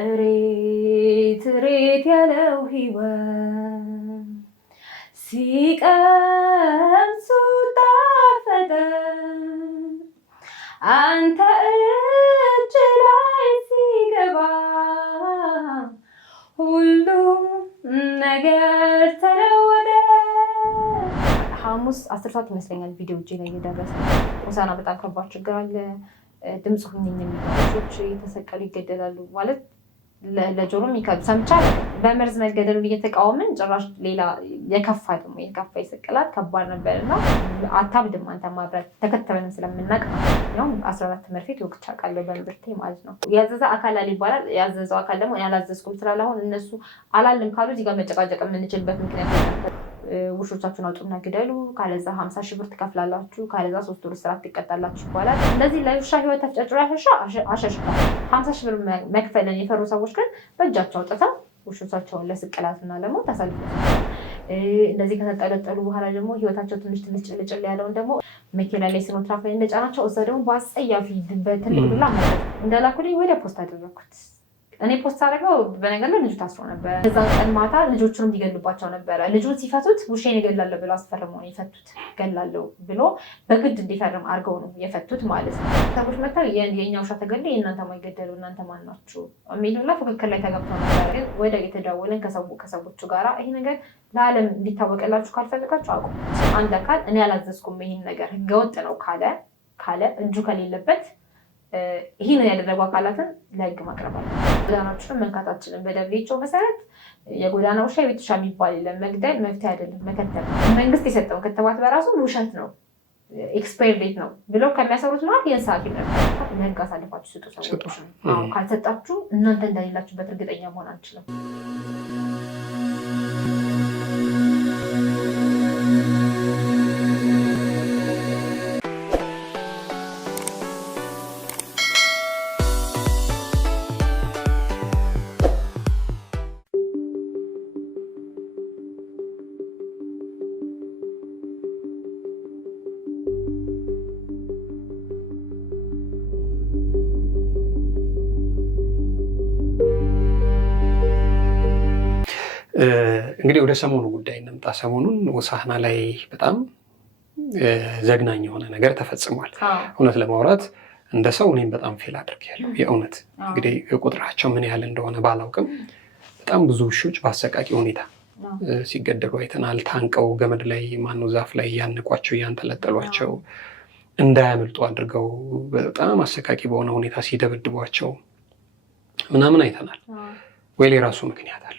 እሬት እሬት ያለው ሕይወት ሲቀምሱ ጣፈጠ አንተ እጅ ላይ ሲገባ ሁሉም ነገር ተለወጠ። ሐሙስ 10 ሰዓት ይመስለኛል ቪዲዮ እጄ ላይ እየደረሰ ሆሳዕና በጣም ከባድ ችግር አለ። ድምፅ ሁኝኝ የሚባሉት የተሰቀሉ ይገደላሉ ማለት ለጆሮ የሚከብድ ሰምቻ በመርዝ መገደሉ እየተቃወምን ጭራሽ ሌላ የከፋ ደግሞ የከፋ ይሰቅላል ከባድ ነበር እና አታብድም አንተ ማብራት ተከተለንም ስለምናቅ ነው 14 መርፌ ወቅቻ ቃለው በእምብርቴ ማለት ነው። ያዘዘ አካል አለ ይባላል። ያዘዘው አካል ደግሞ ያላዘዝኩም ስላለ አሁን እነሱ አላልም ካሉ እዚህ ጋር መጨቃጨቅ የምንችልበት ምክንያት ነው። ውሾቻችሁን አውጡና ግደሉ፣ ካለዛ 50 ሺህ ብር ትከፍላላችሁ፣ ካለዛ 3 ወር እስራት ትቀጣላችሁ ይባላል። እንደዚህ ለውሻ ህይወት ተጨጭሮ አሸሽቷል። 50 ሺህ ብር መክፈልን የፈሩ ሰዎች ግን በእጃቸው አውጥተው ውሾቻቸውን ለስቅላትና ለሞት ተሰልፈው እንደዚህ ከተጠለጠሉ በኋላ ደግሞ ህይወታቸው ትንሽ ጭልጭል ያለውን ደግሞ መኪና ላይ ሲኖትራክ ላይ እንደጫናቸው እዛ ደግሞ በአስጸያፊ በትልቅ ዱላ እንደላኩልኝ ወደ ፖስት አደረኩት። እኔ ፖስት አደረገው በነገር ላይ ልጁ ታስሮ ነበር። እዛ ቀን ማታ ልጆቹንም ሊገሉባቸው ነበረ። ልጁን ሲፈቱት ውሼን እገላለሁ ብሎ አስፈርመው ነው የፈቱት። እገላለሁ ብሎ በግድ እንዲፈርም አድርገው ነው የፈቱት ማለት ነው። ሰዎች መጥተው የእኛ ውሻ ተገለ የእናንተ ማይገደሉ እናንተ ማን ናችሁ የሚሉና ፉክክር ላይ ተገብተው ነበር። ግን ወደ የተደዋወለን ከሰዎቹ ጋራ ይሄ ነገር ለዓለም እንዲታወቅላችሁ ካልፈልጋችሁ አቁም። አንድ አካል እኔ አላዘዝኩም ይሄን ነገር ህገወጥ ነው ካለ እጁ ከሌለበት ይህንን ያደረጉ አካላትን ለህግ ማቅረብ አለ። ጎዳናዎችን መንካታችንን በደብሊውኤችኦ መሰረት የጎዳና ውሻ የቤት ውሻ የሚባል የለም። መግደል መፍትሄ አይደለም፣ መከተል። መንግስት የሰጠውን ክትባት በራሱ ውሸት ነው ኤክስፓየር ዴት ነው ብለው ከሚያሰሩት ማለት የእንስሳት ነበር። ለህግ አሳልፋችሁ ስጡ ሰዎች። ካልሰጣችሁ እናንተ እንደሌላችሁበት እርግጠኛ መሆን አንችልም። እንግዲህ ወደ ሰሞኑ ጉዳይ እንምጣ። ሰሞኑን ሆሳዕና ላይ በጣም ዘግናኝ የሆነ ነገር ተፈጽሟል። እውነት ለማውራት እንደ ሰው እኔም በጣም ፌል አድርጌያለሁ። የእውነት እንግዲህ ቁጥራቸው ምን ያህል እንደሆነ ባላውቅም በጣም ብዙ ውሾች በአሰቃቂ ሁኔታ ሲገደሉ አይተናል። ታንቀው ገመድ ላይ ዛፍ ላይ እያነቋቸው እያንጠለጠሏቸው እንዳያመልጡ አድርገው በጣም አሰቃቂ በሆነ ሁኔታ ሲደበድቧቸው ምናምን አይተናል። ወይ የራሱ ምክንያት አለው።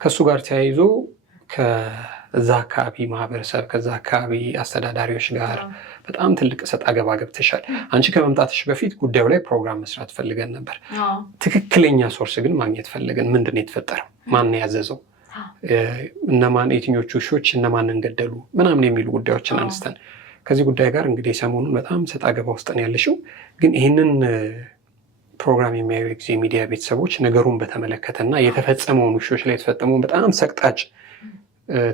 ከሱ ጋር ተያይዞ ከዛ አካባቢ ማህበረሰብ ከዛ አካባቢ አስተዳዳሪዎች ጋር በጣም ትልቅ ሰጥ አገባ ገብተሻል። አንቺ ከመምጣትሽ በፊት ጉዳዩ ላይ ፕሮግራም መስራት ፈልገን ነበር። ትክክለኛ ሶርስ ግን ማግኘት ፈልገን ምንድን ነው የተፈጠረው? ማን ያዘዘው? እነማን የትኞቹ ውሾች እነማንን ገደሉ? ምናምን የሚሉ ጉዳዮችን አንስተን ከዚህ ጉዳይ ጋር እንግዲህ ሰሞኑን በጣም ሰጥ አገባ ውስጥ ነው ያለሽው። ግን ይህንን ፕሮግራም የሚያዩ ጊዜ ሚዲያ ቤተሰቦች ነገሩን በተመለከተና የተፈጸመውን ውሾች ላይ የተፈጸመውን በጣም ሰቅጣጭ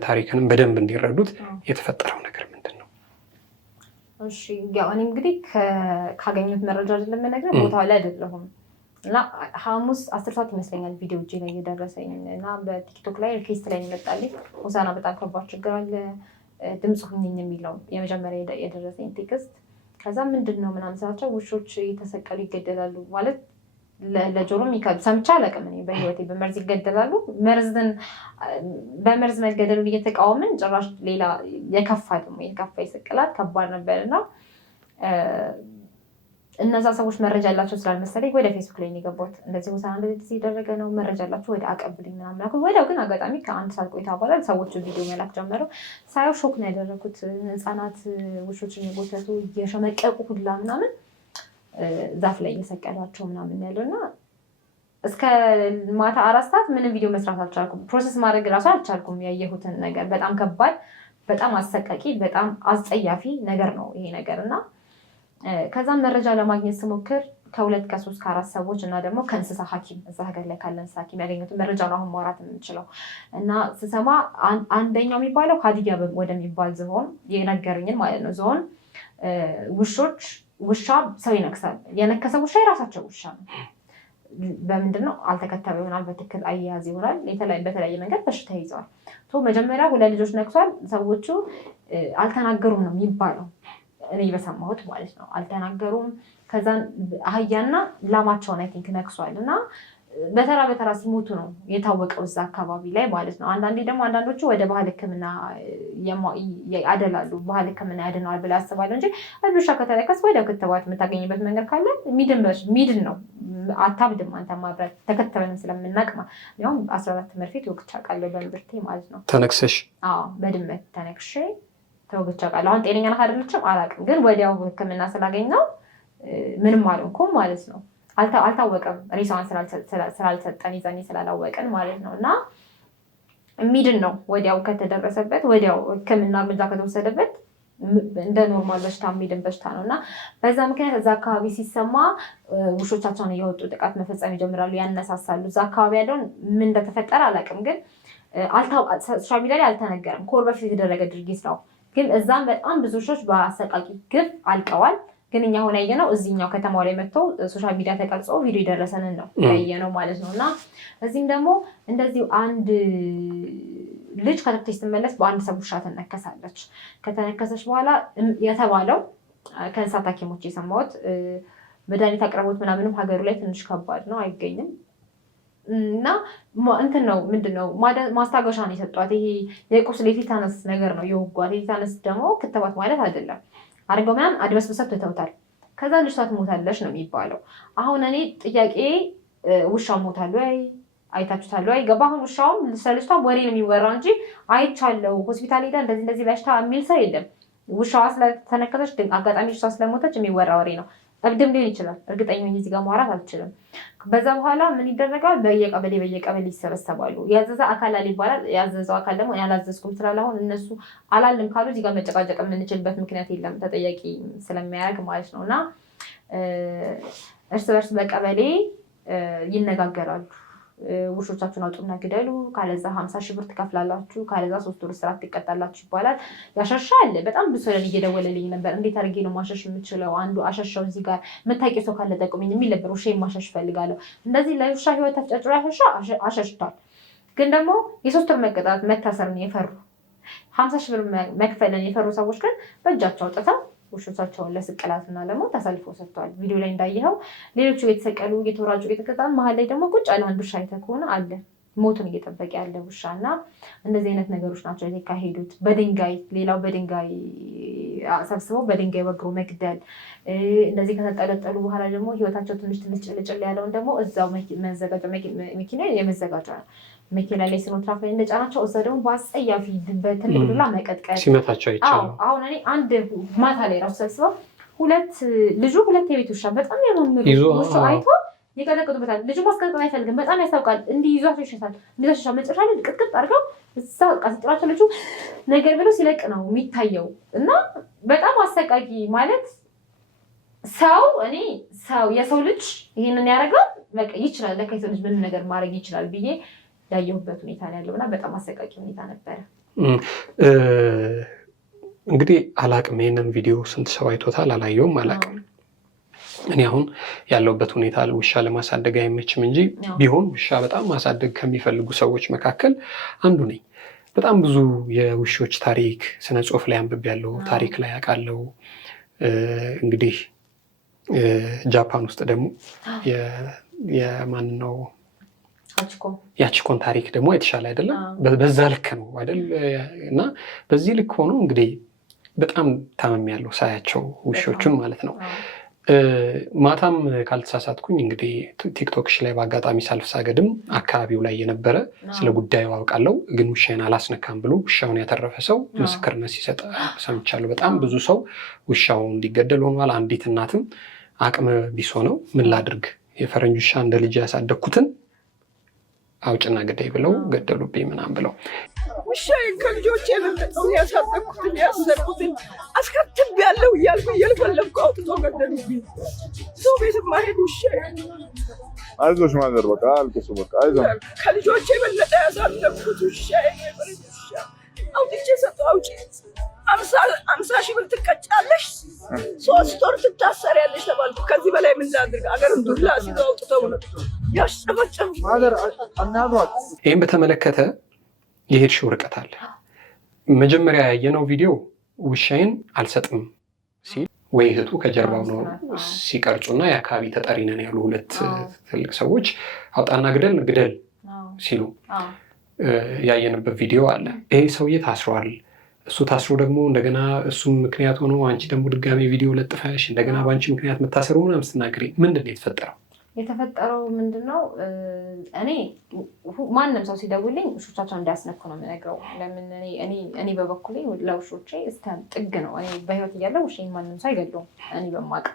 ታሪክንም በደንብ እንዲረዱት የተፈጠረው ነገር ምንድን ነው? እሺ ያው እኔ እንግዲህ ካገኙት መረጃ አይደለም ነገር ቦታው ላይ አይደለሁም እና ሐሙስ 10 ሰዓት ይመስለኛል ቪዲዮ እጄ ላይ እየደረሰኝ እና በቲክቶክ ላይ ሪኩዌስት ላይ ይመጣልኝ ሆሳዕና በጣም ከባድ ችግር አለ ድምፅ ሁኝኝ የሚለው የመጀመሪያ የደረሰኝ ቴክስት። ከዛ ምንድን ነው ምናምን ስላቸው ውሾች የተሰቀሉ ይገደላሉ ማለት ለጆሮ የሚከብድ ሰምቻ አላውቅም። እኔ በህይወቴ በመርዝ ይገደላሉ። በመርዝ መገደሉ እየተቃወምን ጭራሽ ሌላ የከፋ ደግሞ የከፋ ይሰቅላል ከባድ ነበር እና እነዛ ሰዎች መረጃ ያላቸው ስላልመሰለኝ ወደ ፌስቡክ ላይ የገባሁት እንደዚህ ሆሳዕና እንደዚህ ሲደረገ ነው መረጃ ያላቸው ወደ አቀብልኝ ምናምን አልኩት። ወዲያው ግን አጋጣሚ ከአንድ ሰዓት ቆይታ በኋላ ሰዎቹ ቪዲዮ መላክ ጀመሩ። ሳየው ሾክ ነው ያደረኩት። ህፃናት ውሾችን የጎተቱ እየሸመቀቁ ሁላ ምናምን ዛፍ ላይ እየሰቀሏቸው ምናምን ያለው እና እስከ ማታ 4 ሰዓት ምንም ቪዲዮ መስራት አልቻልኩም። ፕሮሰስ ማድረግ እራሱ አልቻልኩም። ያየሁትን ነገር በጣም ከባድ፣ በጣም አሰቃቂ፣ በጣም አስጸያፊ ነገር ነው ይሄ ነገር እና ከዛም መረጃ ለማግኘት ስሞክር ከ2 ከ3 ከ4 ሰዎች እና ደግሞ ከእንስሳ ሐኪም እዛ ሀገር ላይ ካለ እንስሳ ሐኪም ያገኙትን መረጃ ነው አሁን ማውራት የምንችለው እና ስሰማ አንደኛው የሚባለው ሀዲያ ወደሚባል ዝሆን የነገሩኝን ማለት ነው። ዝሆን ውሻ ሰው ይነክሳል። የነከሰ ውሻ የራሳቸው ውሻ ነው። በምንድነው አልተከተበ ይሆናል በትክክል አያያዝ ይሆናል በተለያየ መንገድ በሽታ ይዘዋል መጀመሪያ ሁለት ልጆች ነክሷል ሰዎቹ አልተናገሩም ነው የሚባለው እኔ በሰማሁት ማለት ነው አልተናገሩም ከዛን አህያና ላማቸውን አይ ቲንክ ነክሷል እና በተራ ሲሞቱ ነው የታወቀው እዛ አካባቢ ላይ ማለት ነው አንዳንዴ ደግሞ አንዳንዶቹ ወደ ባህል ህክምና ያደላሉ ባህል ህክምና ያድናል ብለው ያስባሉ እንጂ ውሻ ከተለከስ ወዲያው ክትባት የምታገኝበት መንገድ ካለ ሚድን ነው አታብድም አንተ ማብራት ተከተበንም ስለምናቅ ያው 14 መርፌ ተወግቻ ቃለው በእምብርቴ ማለት ነው ተነክሰሽ በድመት ተነክሼ ተወግቻ ቃለው አሁን ጤነኛ ናት አይደለችም አላውቅም ግን ወዲያው ህክምና ስላገኘው ምንም አልሆንኩም ማለት ነው አልታወቀም ሪሳን ስላልሰጠን ይዛኔ ስላላወቀን ማለት ነው እና ሚድን ነው ወዲያው ከተደረሰበት ወዲያው ህክምና እርምጃ ከተወሰደበት እንደ ኖርማል በሽታ ሚድን በሽታ ነው እና በዛ ምክንያት እዛ አካባቢ ሲሰማ ውሾቻቸውን እየወጡ ጥቃት መፈጸም ይጀምራሉ ያነሳሳሉ እዛ አካባቢ ያለውን ምን እንደተፈጠረ አላውቅም ግን ሶሻል ሚዲያ ላይ አልተነገረም ከወር በፊት የተደረገ ድርጊት ነው ግን እዛም በጣም ብዙ ውሾች በአሰቃቂ ግፍ አልቀዋል ግን እኛ ሆነ ያየነው እዚህኛው ከተማው ላይ መጥተው ሶሻል ሚዲያ ተቀርጾ ቪዲዮ የደረሰንን ነው ያየነው ማለት ነው እና እዚህም ደግሞ እንደዚሁ አንድ ልጅ ከተብተሽ ስትመለስ በአንድ ሰው ውሻ ተነከሳለች ከተነከሰች በኋላ የተባለው ከእንስሳት ሐኪሞች የሰማሁት መድኃኒት አቅርቦት ምናምንም ሀገሩ ላይ ትንሽ ከባድ ነው አይገኝም እና እንትን ነው ምንድነው ማስታገሻ ነው የሰጧት ይሄ የቁስል የቲታነስ ነገር ነው የወጓት የቲታነስ ደግሞ ክትባት ማለት አይደለም አድርገው ምናምን አድበስብሰው ትተውታል ከዛ ልጅቷ ትሞታለች ነው የሚባለው አሁን እኔ ጥያቄ ውሻው ሞታል ወይ አይታችሁታል ወይ ገባ አሁን ውሻውም ስለልጅቷ ወሬ ነው የሚወራው እንጂ አይቻለው ሆስፒታል ሄዳ እንደዚህ በሽታ የሚል ሰው የለም ውሻዋ ስለተነከሰች አጋጣሚ ውሻ ስለሞተች የሚወራ ወሬ ነው እብድም ሊሆን ይችላል እርግጠኛ ነኝ እዚህ ጋር ማውራት አልችልም በዛ በኋላ ምን ይደረጋል በየቀበሌ ይሰበሰባሉ ያዘዘ አካል አለ ይባላል ያዘዘው አካል ደግሞ ያላዘዝኩም ስላለ አሁን እነሱ አላልም ካሉ እዚህ ጋር መጨቃጨቅ የምንችልበት ምክንያት የለም ተጠያቂ ስለሚያደርግ ማለት ነውና እርስ በርስ በቀበሌ ይነጋገራሉ ውሾቻችሁን አውጡና ግደሉ ካለዛ 50 ሺህ ብር ትከፍላላችሁ ካለዛ 3 ወር እስራት ትቀጣላችሁ ይባላል ያሻሻል በጣም ብዙ ሰው እየደወለልኝ ነበር እንዴት አድርጌ ነው ማሻሽ የምችለው አንዱ አሻሻው እዚህ ጋር መታቂው ሰው ካለ ጠቁመኝ የሚል ነበር ውሻ ማሻሽ ፈልጋለሁ እንደዚህ ለውሻ ህይወት ተጨጭሮ አሻሽቷል ግን ደግሞ የ3 ወር መቀጣት መታሰርን የፈሩ 50 ሺህ ብር መክፈልን የፈሩ ሰዎች ግን በእጃቸው አውጥተው ውሾቻቸውን ለስቅላትና ለሞት ተሰልፈው ሰጥተዋል ቪዲዮ ላይ እንዳየኸው ሌሎቹ የተሰቀሉ እየተወራጩ እየተቀጣሉ መሀል ላይ ደግሞ ቁጭ ያለ አንድ ውሻ አይተህ ከሆነ አለ ሞቱን እየጠበቀ ያለ ውሻና እንደዚህ አይነት ነገሮች ናቸው የተካሄዱት በድንጋይ ሌላው በድንጋይ ሰብስበው በድንጋይ ወግሮ መግደል እንደዚህ ከተጠለጠሉ በኋላ ደግሞ ህይወታቸው ትንሽ ጭልጭል ያለውን ደግሞ እዛው መዘጋጃ መኪና የመዘጋጃ መኪና ላይ ሲኖትራፍ ላይ እንደጫናቸው እዛ ደግሞ በአጸያፊ በትልቅ ዱላ መቀጥቀጥ ሲመታቸው አይቻልም አሁን እኔ አንድ ማታ ላይ ራሱ ሰብስበው ሁለት የቤት ውሻ በጣም ያማምሩ ውሻ አይቶ ይቀጠቅጡበታል ልጁ ማስቀጥቀጥ አይፈልግም በጣም ያስታውቃል እንዲህ ይዟቸው ይሸታል እንደዛ መጨረሻ ላይ ቅጥቅጥ አድርገው እዛ ቀጥራቸው ልጁ ነገር ብሎ ሲለቅ ነው የሚታየው እና በጣም አሰቃቂ ማለት ሰው የሰው ልጅ ይሄንን ያደርጋል በቃ ይችላል ለካ የሰው ልጅ ምንም ነገር ማድረግ ይችላል ብዬ ያየሁበት ሁኔታ ነው ያለውና በጣም አሰቃቂ ሁኔታ ነበረ እንግዲህ አላቅም ይሄንን ቪዲዮ ስንት ሰው አይቶታል አላየውም አላቅም እኔ አሁን ያለውበት ሁኔታ ውሻ ለማሳደግ አይመችም እንጂ ቢሆን ውሻ በጣም ማሳደግ ከሚፈልጉ ሰዎች መካከል አንዱ ነኝ በጣም ብዙ የውሾች ታሪክ ስነ ጽሁፍ ላይ አንብቤያለሁ ታሪክ ላይ አውቃለሁ እንግዲህ ጃፓን ውስጥ ደግሞ የማን ነው ያቺኮን ታሪክ ደግሞ የተሻለ አይደለም በዛ ልክ ነው አይደል እና በዚህ ልክ ሆኖ እንግዲህ በጣም ታመም ያለው ሳያቸው ውሾቹን ማለት ነው ማታም ካልተሳሳትኩኝ እንግዲህ ቲክቶክሽ ላይ በአጋጣሚ ሳልፍሳገድም አካባቢው ላይ የነበረ ስለ ጉዳዩ አውቃለሁ ግን ውሻዬን አላስነካም ብሎ ውሻውን ያተረፈ ሰው ምስክርነት ሲሰጥ ሰምቻለሁ በጣም ብዙ ሰው ውሻው እንዲገደል ሆኗል አንዲት እናትም አቅመ ቢስ ሆነው ምን ላድርግ የፈረንጅ ውሻ እንደ ልጅ ያሳደግኩትን አውጭና ገዳይ ብለው ገደሉብኝ ምናምን ብለው ውሻዬን ከልጆቼ የበለጠውን ያሳደግኩትን ያሰርኩትን አስከትብ ያለው እያልፈለግኩ አውጥቶ ገደሉብኝ ሰው ቤት ማሄድ ውሻዬን አይዞሽ ማዘር በቃ አልቅሱ በቃ አይዞህ ከልጆቼ የበለጠ ያሳደግኩት ውሻዬን የፈረንጅ ውሻ አውጥቼ ሰጠው አውጪ 50 ሺህ ብር ትቀጫለሽ 3 ወር ትታሰሪያለሽ ተባልኩ ከዚህ በላይ ምን ላድርግ አገር ዱላ ሲዘው አውጥተው ነው ያስጨበጨቡ። ይህም በተመለከተ የሄድሽው ርቀት አለ። መጀመሪያ ያየነው ቪዲዮ ውሻዬን አልሰጥም ሲል ወይ እህቱ ከጀርባው ነው ሲቀርጹና የአካባቢ ተጠሪ ነን ያሉ ሁለት ትልቅ ሰዎች አውጣና ግደል ሲሉ ያየንበት ቪዲዮ አለ። ይሄ ሰውዬ ታስሯል። እሱ ታስሮ ደግሞ እንደገና እሱም ምክንያት ሆኖ አንቺ ደግሞ ድጋሚ ቪዲዮ ለጥፈሽ እንደገና በአንቺ ምክንያት የምታሰሩ ምናምን ስትናገሪ ምንድን ነው የተፈጠረው? የተፈጠረው ምንድን ነው? እኔ ማንም ሰው ሲደውልኝ ውሾቻቸውን እንዳያስነኩ ነው የምነግረው። ለምን እኔ በበኩሌ ለውሾቼ እስከ ጥግ ነው። እኔ በህይወት እያለ ውሼን ማንም ሰው አይገለውም እኔ በማቅ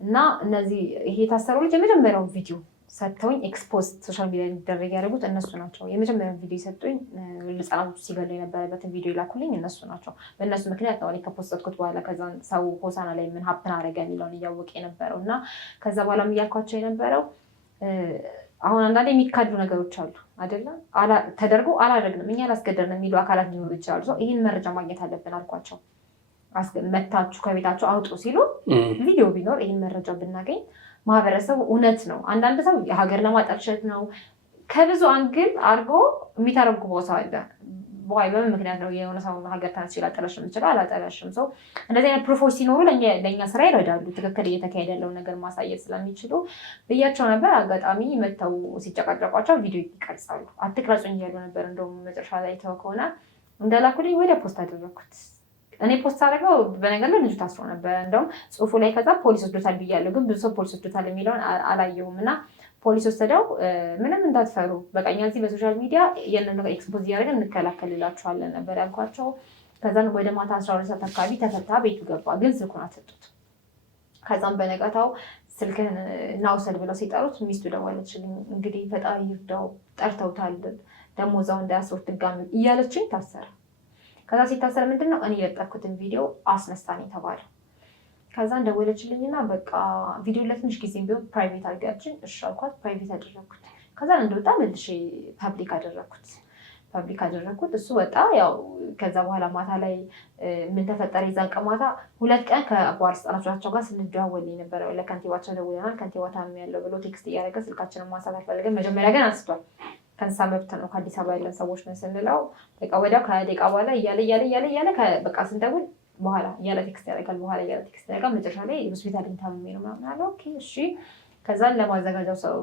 እና እነዚህ ይሄ የታሰረው ልጅ የመጀመሪያውን ቪዲዮ ሰጥተውኝ ኤክስፖዝ ሶሻል ሚዲያ እንዲደረግ ያደረጉት እነሱ ናቸው። የመጀመሪያውን ቪዲዮ ሰጡኝ፣ ህጻናቶች ሲገሉ የነበረበትን ቪዲዮ ይላኩልኝ እነሱ ናቸው። በእነሱ ምክንያት ነው እኔ ከፖስተትኩት በኋላ ከዛ ሰው ሆሳና ላይ ምን ሀፕን አደረገ የሚለውን እያወቀ የነበረው እና ከዛ በኋላ እያልኳቸው የነበረው አሁን አንዳንድ የሚካዱ ነገሮች አሉ አይደለም። ተደርጎ አላደረግንም እኛ አላስገደድንም የሚሉ አካላት ሊኖሩ ይችላሉ። ሰው ይህን መረጃ ማግኘት አለብን አልኳቸው። መታችሁ ከቤታቸው አውጡ ሲሉ ቪዲዮ ቢኖር ይህን መረጃ ብናገኝ ማህበረሰቡ እውነት ነው። አንዳንድ ሰው የሀገር ለማጠልሸት ነው ከብዙ አንግል አድርጎ የሚተረጉመው ሰው አለ። በምን ምክንያት ነው የሆነ ሰው ሀገር ተነስቼ ላጠለሽም ይችላል አላጠለሽም። ሰው እንደዚህ አይነት ፕሮፎች ሲኖሩ ለእኛ ስራ ይረዳሉ። ትክክል እየተካሄደ ያለውን ነገር ማሳየት ስለሚችሉ ብያቸው ነበር። አጋጣሚ መተው ሲጨቃጨቋቸው ቪዲዮ ይቀርጻሉ። አትቅረጹኝ እያሉ ነበር። እንደውም መጨረሻ ላይ ተው ከሆነ እንደላኩልኝ ወደ ፖስት አደረኩት። እኔ ፖስት አደረገው በነገር ላይ ልጁ ታስሮ ነበር። እንደውም ጽሁፉ ላይ ከዛ ፖሊስ ወስዶታል ብያለሁ፣ ግን ብዙ ሰው ፖሊስ ወስዶታል የሚለውን አላየውም። እና ፖሊስ ወሰደው ምንም እንዳትፈሩ በቃ እኛ እዚህ በሶሻል ሚዲያ ያንን ነገር ኤክስፖዝ እያደረገን እንከላከልላችኋለን ነበር ያልኳቸው። ከዛን ወደ ማታ 12 ሰዓት አካባቢ ተፈታ፣ ቤቱ ገባ፣ ግን ስልኩን አትሰጡት። ከዛም በነጋታው ስልክህን ናውሰድ ብለው ሲጠሩት ሚስቱ ደወለችልኝ። እንግዲህ ፈጣሪ ይርዳው ጠርተውታል፣ ደግሞ እዛው እንዳያስሩት ድጋሚ እያለችኝ ታሰረ። ከዛ ሲታሰር ምንድን ነው እኔ የለጠኩትን ቪዲዮ አስነሳን የተባለው። ከዛ እንደወለችልኝና በቃ ቪዲዮ ለትንሽ ጊዜ ቢሆን ፕራይቬት አድርጋችን እሺ አልኳት። ፕራይቬት አደረግኩት። ከዛ እንደወጣ መልሼ ፐብሊክ አደረግኩት። እሱ ወጣ። ያው ከዛ በኋላ ማታ ላይ ምን ተፈጠረ? የዛን ቀን ማታ 2 ቀን ከባለስልጣናቸው ጋር ስንደዋወል ነበረ። ለከንቲባቸው ደውለናል። ከንቲባ ታምሜ ያለው ብሎ ቴክስት እያደረገ ስልካችንን ማንሳት አልፈለገም። መጀመሪያ ግን አንስቷል። ከእንስሳ መብት ነው ከአዲስ አበባ ያለን ሰዎች ነን ስንለው በቃ ወዲያው ከደቂቃ በኋላ እያለ በቃ ስንደውል በኋላ እያለ ቴክስት ያደርጋል። በኋላ እያለ ቴክስት ያደርጋል። መጨረሻ ላይ ሆስፒታል ታምሜ ነው ምናምን አለ። ኦኬ እሺ። ከዛን ለማዘጋጃው ሰው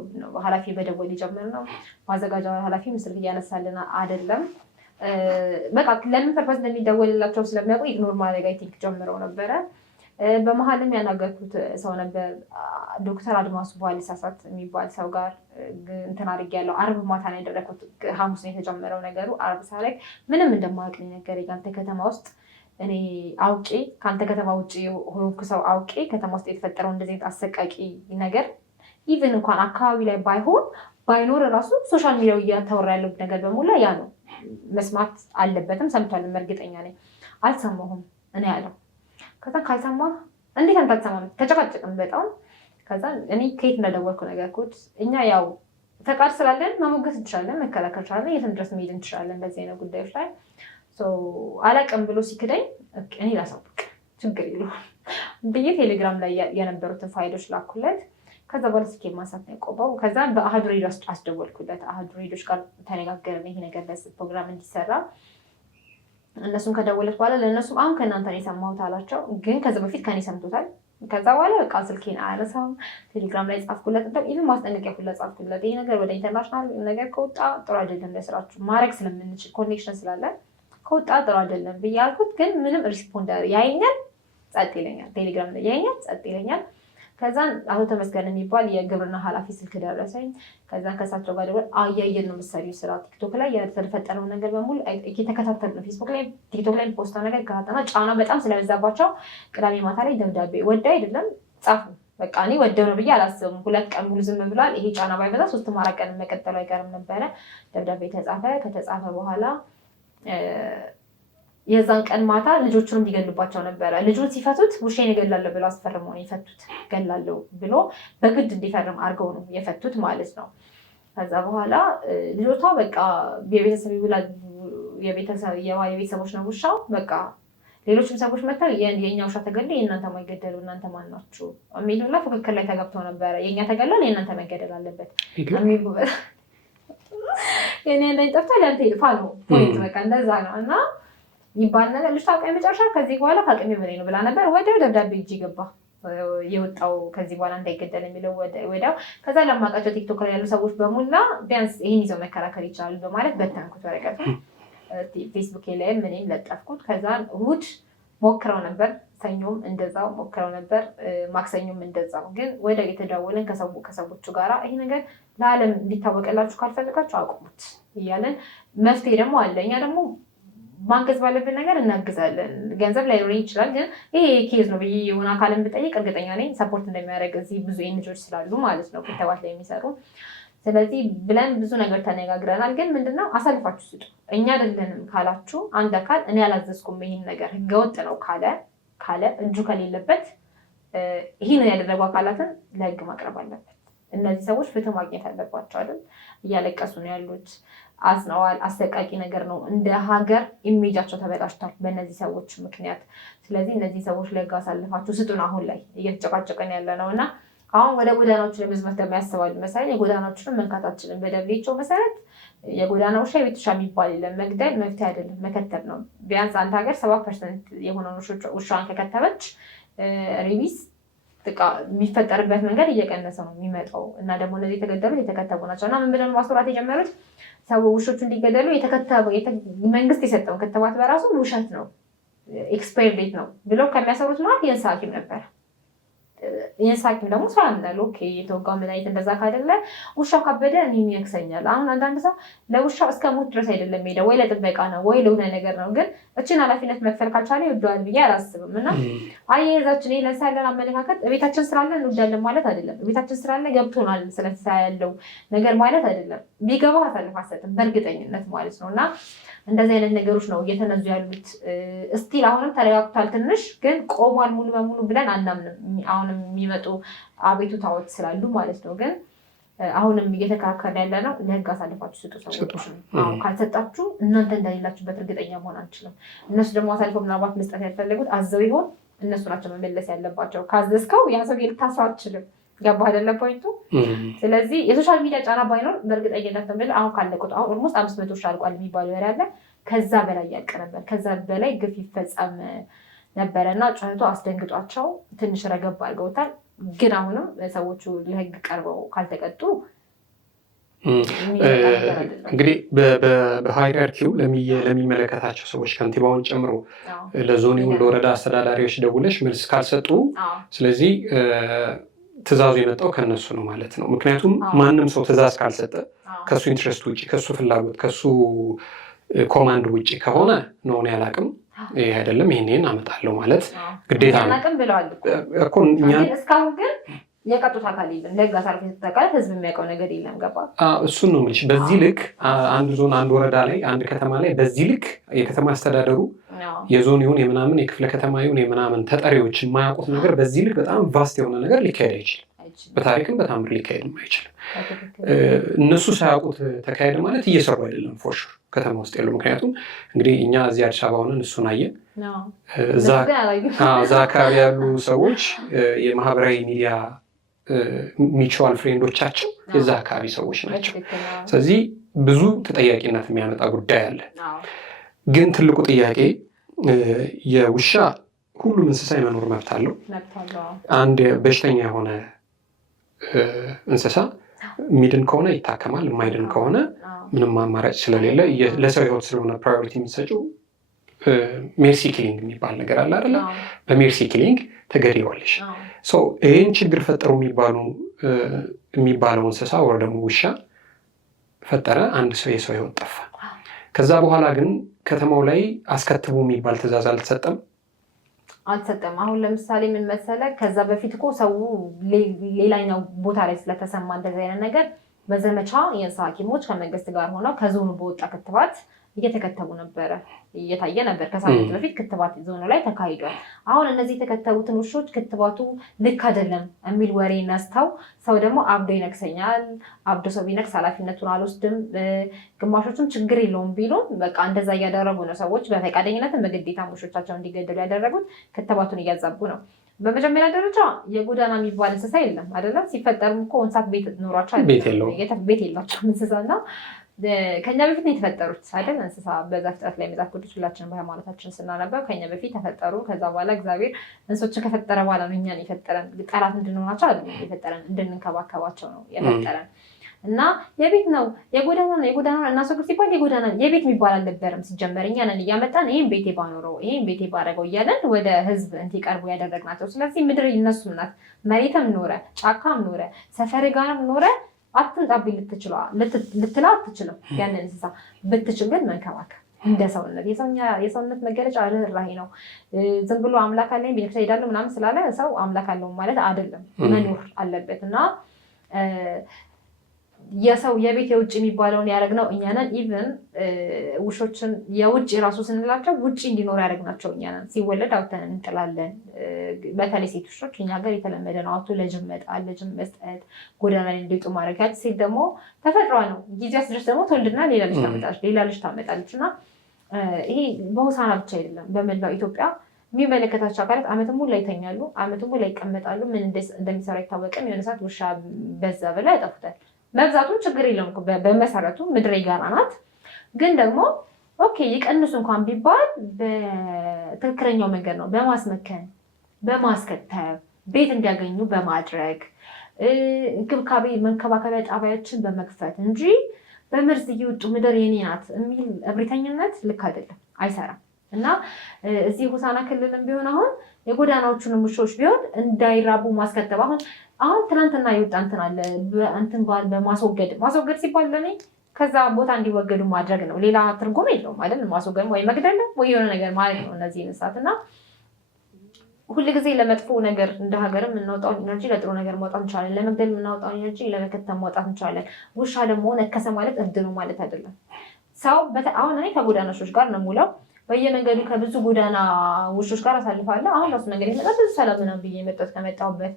ኃላፊ በደወል ሊጀምር ነው። ማዘጋጃው ኃላፊ ምስል እያነሳልን አይደለም። በቃ ለምን ፐርፐዝ እንደሚደወልላቸው ስለሚያውቁ ኢግኖር ማድረግ አይ ቲንክ ጀምረው ነበረ። በመሀልም ያናገርኩት ሰው ነበር። ዶክተር አድማሱ ባሊሳሳት የሚባል ሰው ጋር እንትን አድርጌያለሁ። አርብ ማታ ነው ያደረኩት። ሐሙስ ነው የተጀመረው ነገሩ። አርብ ሳረግ ምንም እንደማያውቅ ነገረኝ። አንተ ከተማ ውስጥ እኔ አውቄ ከአንተ ከተማ ውጭ ሆንኩ ሰው አውቄ ከተማ ውስጥ የተፈጠረው እንደዚህ አሰቃቂ ነገር ኢቨን እንኳን አካባቢ ላይ ባይኖር ራሱ ሶሻል ሚዲያው እያተወራ ያለው ነገር በሙላ ያ ነው። መስማት አለበትም። ሰምቷልም እርግጠኛ ነኝ። አልሰማሁም እኔ ያለው። ከዛ ካልሰማ እንዴት አንተ አትሰማም? ተጨቃጨቅን በጣም። ከዛ እኔ ከየት እንደደወልኩ ነገርኩት። እኛ ያው ፈቃድ ስላለን መሞገት እንችላለን፣ መከላከል እንችላለን፣ የትም ድረስ መሄድ እንችላለን በዚህ አይነት ጉዳዮች ላይ። አላቅም ብሎ ሲክደኝ እኔ ላሳውቅ ችግር የለውም ብዬ ቴሌግራም ላይ የነበሩትን ፋይሎች ላኩለት። ከዛ በኋላ ስልኬን ማንሳት ነው የቆመው። ከዛ በአህዱ ሬዲዮ አስደወልኩለት። አህዱ ሬዲዮች ጋር ተነጋገርን ይሄ ነገር ፕሮግራም እንዲሰራ። እነሱም ከደወለት በኋላ ለእነሱም አሁን ከእናንተ ነው የሰማሁት አላቸው። ግን ከዚ በፊት ከኔ ሰምቶታል። ከዛ በኋላ በቃ ስልኬን አያነሳም። ቴሌግራም ላይ ጻፍኩለት። ኢቭን ማስጠንቀቂያ ሁላ ጻፍኩለት። ይሄ ነገር ወደ ኢንተርናሽናል ነገር ከወጣ ጥሩ አይደለም፣ ለስራችሁ ማድረግ ስለምንችል ኮኔክሽን ስላለ ከወጣ ጥሩ አይደለም ብዬ አልኩት። ግን ምንም ሪስፖንደር ያየኛል፣ ጸጥ ይለኛል። ቴሌግራም ላይ ያየኛል፣ ጸጥ ይለኛል። ከዛን አቶ ተመስገን የሚባል የግብርና ኃላፊ ስልክ ደረሰኝ። ከዛን ከሳቸው ጋር ደወል አያየን ነው የምትሰሪው ስራ ቲክቶክ ላይ የተፈጠረው ነገር በሙሉ እየተከታተል ነው። ፌስቡክ ላይ ቲክቶክ ላይ ፖስታ ነገር ከታተና ጫናው በጣም ስለበዛባቸው ቅዳሜ ማታ ላይ ደብዳቤ ወደ አይደለም ጻፉ። በቃ እኔ ወደው ነው ብዬ አላስብም። 2 ቀን ሙሉ ዝም ብሏል። ይሄ ጫና ባይበዛ 3-4 ቀን መቀጠሉ አይቀርም ነበረ። ደብዳቤ ተጻፈ። ከተጻፈ በኋላ የዛን ቀን ማታ ልጆቹንም ሊገሉባቸው ነበረ። ልጁን ሲፈቱት ውሻዬን እገላለሁ ብሎ አስፈርመው ነው የፈቱት። እገላለሁ ብሎ በግድ እንዲፈርም አድርገው ነው የፈቱት ማለት ነው። ከዛ በኋላ ልጆቷ በቃ የቤተሰቦች ነው ውሻው። በቃ ሌሎችም ሰዎች መጥተው የኛ ውሻ ተገለ የእናንተ ማይገደሉ እናንተ ማን ናችሁ የሚሉና ፍክክር ላይ ተገብተው ነበረ። የኛ ተገላል የእናንተ መገደል አለበት የሚሉበት የኔ ላይ ጠፍቷል ያንተ ይልፋ ነው ፖይንት በቃ እንደዛ ነው። እና ይባል ነገር ልጅ ታውቃ መጨረሻ ከዚህ በኋላ ከአቅሜ በላይ ነው ብላ ነበር። ወዲያው ደብዳቤ እጅ ገባ የወጣው ከዚህ በኋላ እንዳይገደል የሚለው ወዲያው። ከዛ ለማውቃቸው ቲክቶክ ላይ ያሉ ሰዎች በሙላ ቢያንስ ይሄን ይዘው መከራከር ይችላሉ በማለት በተንኩት ወረቀቱ ፌስቡክ ላይ ምንም ለጠፍኩት። ከዛ እሑድ ሞክረው ነበር፣ ሰኞም እንደዛው ሞክረው ነበር፣ ማክሰኞም እንደዛው። ግን ወደ የተደዋወለን ከሰዎቹ ጋራ ይሄ ነገር ለዓለም እንዲታወቅላችሁ ካልፈልጋችሁ አቁሙት እያለን መፍትሄ ደግሞ አለ። እኛ ደግሞ ማገዝ ባለብን ነገር እናግዛለን። ገንዘብ ላይኖር ይችላል፣ ግን ይሄ ኬዝ ነው ብዬ የሆነ አካልን ብጠይቅ እርግጠኛ ነኝ ሰፖርት እንደሚያደርግ እዚህ ብዙ ኤንጂኦዎች ስላሉ ማለት ነው ክትባት ላይ የሚሰሩ። ስለዚህ ብለን ብዙ ነገር ተነጋግረናል። ግን ምንድነው አሳልፋችሁ ስጡ። እኛ አይደለንም ካላችሁ አንድ አካል እኔ አላዘዝኩም ይሄን ነገር ህገወጥ ነው ካለ እጁ ከሌለበት ይህንን ያደረጉ አካላትን ለህግ ማቅረብ አለበት። እነዚህ ሰዎች ፍትህ ማግኘት አለባቸው አይደል? እያለቀሱ ነው ያሉት፣ አዝነዋል። አሰቃቂ ነገር ነው። እንደ ሀገር ኢሜጃቸው ተበላሽቷል በእነዚህ ሰዎች ምክንያት። ስለዚህ እነዚህ ሰዎች ለህግ አሳልፋችሁ ስጡን። አሁን ላይ እየተጨቃጨቀን ያለ ነው እና አሁን ወደ ጎዳናዎች ለመዝመት ደግሞ ያስባሉ መሰለኝ። የጎዳናዎችንም መንካት አችልም። በደብሊውኤችኦ መሰረት የጎዳና ውሻ የቤት ውሻ የሚባል የለም። መግደል መፍትሄ አይደለም፣ መከተብ ነው። ቢያንስ አንድ ሀገር 7% የሆነውን ውሻን ከከተበች ሬቢስ የሚፈጠርበት መንገድ እየቀነሰ ነው የሚመጣው። እና ደግሞ እነዚህ የተገደሉት የተከተቡ ናቸው። እና ምን ብለን ማስወራት የጀመሩት ሰው ውሾቹ እንዲገደሉ መንግስት የሰጠውን ክትባት በራሱ ውሸት ነው፣ ኤክስፓየር ዴት ነው ብለው ከሚያሰሩት ማለት የእንስሳ ሐኪም ነበር። የእንስሳ ሐኪም ደግሞ ሰው ያምናል። ኦኬ የተወጋው መድኃኒት እንደዛ ካደለ ውሻው ካበደ እኔም ያክሰኛል። አሁን አንዳንድ ሰው ለውሻው እስከ ሞት ድረስ አይደለም ሄደ ወይ ለጥበቃ ነው ወይ ለሆነ ነገር ነው። ግን እችን ኃላፊነት መክፈል ካልቻለ ይወደዋል ብዬ አላስብም። እና አያይዛችን ለእንስሳ ያለን አመለካከት ቤታችን ስላለ እንወዳለን ማለት አይደለም። ቤታችን ስላለ ገብቶናል ስለ እንስሳ ያለው ነገር ማለት አይደለም። ቢገባ አሳልፍ አሰጥም በእርግጠኝነት ማለት ነው። እና እንደዚህ አይነት ነገሮች ነው እየተነዙ ያሉት። እስቲል አሁንም ተረጋግቷል ትንሽ፣ ግን ቆሟል ሙሉ በሙሉ ብለን አናምንም። አሁንም የሚመጡ አቤቱታዎች ስላሉ ማለት ነው። ግን አሁንም እየተከራከርን ያለ ነው ለህግ አሳልፋችሁ ስጡ ሰዎች። ካልሰጣችሁ እናንተ እንደሌላችሁበት እርግጠኛ መሆን አንችልም። እነሱ ደግሞ አሳልፈው ምናልባት መስጠት ያልፈለጉት አዘው ይሆን እነሱ ናቸው መመለስ ያለባቸው። ካዘዝከው ያ ሰው ልታስረው አትችልም። ገባህ አይደለ ፖይንቱ? ስለዚህ የሶሻል ሚዲያ ጫና ባይኖር በእርግጠኝነት ነው የምልህ አሁን ካለቁት አሁን ኦልሞስት 500 ሺህ አልቋል የሚባለው ወሬ አለ። ከዛ በላይ ያልቅ ነበር። ከዛ በላይ ግፍ ይፈጸም ነበረ እና ጩኸቱ አስደንግጧቸው ትንሽ ረገብ አድርገውታል። ግን አሁንም ሰዎቹ ለህግ ቀርበው ካልተቀጡ እንግዲህ በሃይራርኪው ለሚመለከታቸው ሰዎች ከንቲባውን ጨምሮ ለዞን ይሁን ለወረዳ አስተዳዳሪዎች ደውለሽ መልስ ካልሰጡ ስለዚህ ትእዛዙ የመጣው ከነሱ ነው ማለት ነው። ምክንያቱም ማንም ሰው ትእዛዝ ካልሰጠ ከሱ ኢንትረስት ውጭ ከሱ ፍላጎት ከሱ ኮማንድ ውጭ ከሆነ ነው እኔ አላቅም ይሄ አይደለም ይሄን አመጣለሁ ማለት ግዴታ ነው እኮ። እስካሁን ግን የቀጡት አካል የለም። ለህግ አሳልፎ የተሰጠ ህዝብ የሚያውቀው ነገር የለም። ገባ? እሱን ነው የምልሽ። በዚህ ልክ አንድ ዞን አንድ ወረዳ ላይ አንድ ከተማ ላይ በዚህ ልክ የከተማ አስተዳደሩ የዞን ይሁን የምናምን የክፍለ ከተማ ይሁን የምናምን ተጠሪዎች የማያውቁት ነገር በዚህ ልክ በጣም ቫስት የሆነ ነገር ሊካሄድ አይችልም። በታሪክም በጣም ሊካሄድም አይችልም። እነሱ ሳያውቁት ተካሄደ ማለት እየሰሩ አይደለም ፎር ሹር ከተማ ውስጥ ያሉ። ምክንያቱም እንግዲህ እኛ እዚህ አዲስ አበባ ሆነን እሱን አየን። እዛ አካባቢ ያሉ ሰዎች የማህበራዊ ሚዲያ ሚቹዋል ፍሬንዶቻቸው የዛ አካባቢ ሰዎች ናቸው። ስለዚህ ብዙ ተጠያቂነት የሚያመጣ ጉዳይ አለ። ግን ትልቁ ጥያቄ የውሻ ሁሉም እንስሳ የመኖር መብት አለው። አንድ በሽተኛ የሆነ እንስሳ የሚድን ከሆነ ይታከማል፣ የማይድን ከሆነ ምንም አማራጭ ስለሌለ ለሰው ህይወት ስለሆነ ፕራዮሪቲ የሚሰጪው ሜርሲ ኪሊንግ የሚባል ነገር አለ አይደለ? በሜርሲ ኪሊንግ ተገድለዋለሽ። ይህን ችግር ፈጠሩ የሚባለው እንስሳ ወር ደግሞ ውሻ ፈጠረ፣ አንድ ሰው የሰው ህይወት ጠፋ። ከዛ በኋላ ግን ከተማው ላይ አስከትቡ የሚባል ትእዛዝ አልተሰጠም። አሁን ለምሳሌ ምን መሰለ፣ ከዛ በፊት እኮ ሰው ሌላኛው ቦታ ላይ ስለተሰማ እንደዚህ አይነት ነገር በዘመቻ የእንስሳ ሐኪሞች ከመንግስት ጋር ሆነው ከዞኑ በወጣ ክትባት እየተከተቡ ነበረ እየታየ ነበር። ከሳምንት በፊት ክትባት ዞኑ ላይ ተካሂዷል። አሁን እነዚህ የተከተቡትን ውሾች ክትባቱ ልክ አይደለም የሚል ወሬ ነስተው ሰው ደግሞ አብዶ ይነክሰኛል፣ አብዶ ሰው ቢነክስ ኃላፊነቱን አልወስድም፣ ግማሾቹም ችግር የለውም ቢሉም በቃ እንደዛ እያደረጉ ነው። ሰዎች በፈቃደኝነትም በግዴታ ውሾቻቸው እንዲገደሉ ያደረጉት ክትባቱን እያዛቡ ነው። በመጀመሪያ ደረጃ የጎዳና የሚባል እንስሳ የለም አይደለም። ሲፈጠሩም እኮ እንስሳት ቤት ኖሯቸው ቤት የላቸውም እንስሳ እና ከኛ በፊት ነው የተፈጠሩት አይደል? እንስሳ በዘፍጥረት ላይ መጽሐፍ ቅዱስ ሁላችንም በሃይማኖታችን ስናነበው ከኛ በፊት ተፈጠሩ። ከዛ በኋላ እግዚአብሔር እንስሶችን ከፈጠረ በኋላ ነው እኛን የፈጠረን። ጠላት እንድንሆናቸው አይደለም የፈጠረን፣ እንድንንከባከባቸው ነው የፈጠረን። እና የቤት ነው የጎዳና ነው የጎዳና እናስወግድ ሲባል የጎዳና የቤት የሚባል አልነበረም ሲጀመር። እኛ ነን እያመጣን ይሄን ቤቴ ባኖረው ይሄን ቤቴ ባረገው እያለን ወደ ህዝብ እንዲቀርቡ ያደረግናቸው። ስለዚህ ምድር ይነሱም ናት። መሬትም ኖረ ጫካም ኖረ ሰፈር ጋርም ኖረ አትንጣብኝ ልትላ አትችልም። ያንን እንስሳ ብትችል ግን መንከባከብ እንደ ሰውነት የሰውነት መገለጫ ርህራሄ ነው። ዝም ብሎ አምላክ አለኝ ቤተክርስቲያን ሄዳለሁ ምናምን ስላለ ሰው አምላክ አለው ማለት አይደለም። መኖር አለበት እና የሰው የቤት የውጭ የሚባለውን ያደረግነው እኛ ነን። ኢቭን ውሾችን የውጭ ራሱ ስንላቸው ውጭ እንዲኖሩ ያደረግናቸው እኛ ነን። ሲወለድ አውጥተን እንጥላለን። በተለይ ሴት ውሾች እኛ ጋር የተለመደ ነው። አውጥቶ ለጅብ መጣል፣ ለጅብ መስጠት፣ ጎዳና ላይ እንዲወጡ ማድረግ። ያች ሴት ደግሞ ተፈጥሯ ነው። ጊዜዋ ሲደርስ ደግሞ ትወልድና ሌላ ልጅ ታመጣለች። እና ይሄ በሆሳና ብቻ አይደለም፣ በመላው ኢትዮጵያ የሚመለከታቸው አካላት ዓመትን ሙሉ ላይ ይተኛሉ፣ ዓመትን ሙሉ ላይ ይቀመጣሉ። ምን እንደሚሰራ አይታወቅም። የሆነ ሰዓት ውሻ በዛ ብላ ያጠፉታል። መብዛቱን ችግር የለውም። በመሰረቱ ምድር ጋራ ናት። ግን ደግሞ ኦኬ ይቀንሱ እንኳን ቢባል በትክክለኛው መንገድ ነው። በማስመከን በማስከተብ ቤት እንዲያገኙ በማድረግ መንከባከቢያ ጣቢያዎችን በመክፈት እንጂ በመርዝ እየወጡ ምድር የኔ ናት የሚል እብሪተኝነት ልክ አይደለም፣ አይሰራም። እና እዚህ ሆሳና ክልልም ቢሆን አሁን የጎዳናዎቹንም ውሾች ቢሆን እንዳይራቡ ማስከተብ አሁን ትናንትና የወጣ እንትን አለ እንትን ማስወገድ ሲባል ለኔ ከዛ ቦታ እንዲወገዱ ማድረግ ነው። ሌላ ትርጉም የለውም አይደል? ማስወገድ ወይ መግደል ወይ የሆነ ነገር ማለት ነው። እነዚህ እንስሳት እና ሁልጊዜ ለመጥፎ ነገር እንደ ሀገርም የምናወጣው ኢነርጂ ለጥሩ ነገር ማውጣት እንችላለን። ለመግደል የምናወጣው ኢነርጂ ለመከተም ማውጣት እንችላለን። ውሻ ደግሞ ነከሰ ማለት እብድ ነው ማለት አይደለም። ሰው አሁን እኔ ከጎዳና ውሾች ጋር ነው የምውለው። በየመንገዱ ከብዙ ጎዳና ውሾች ጋር አሳልፋለሁ። አሁን ራሱ መንገድ የመጣ ብዙ ሰላም ምናምን ብዬ የመጣሁት ከመጣሁበት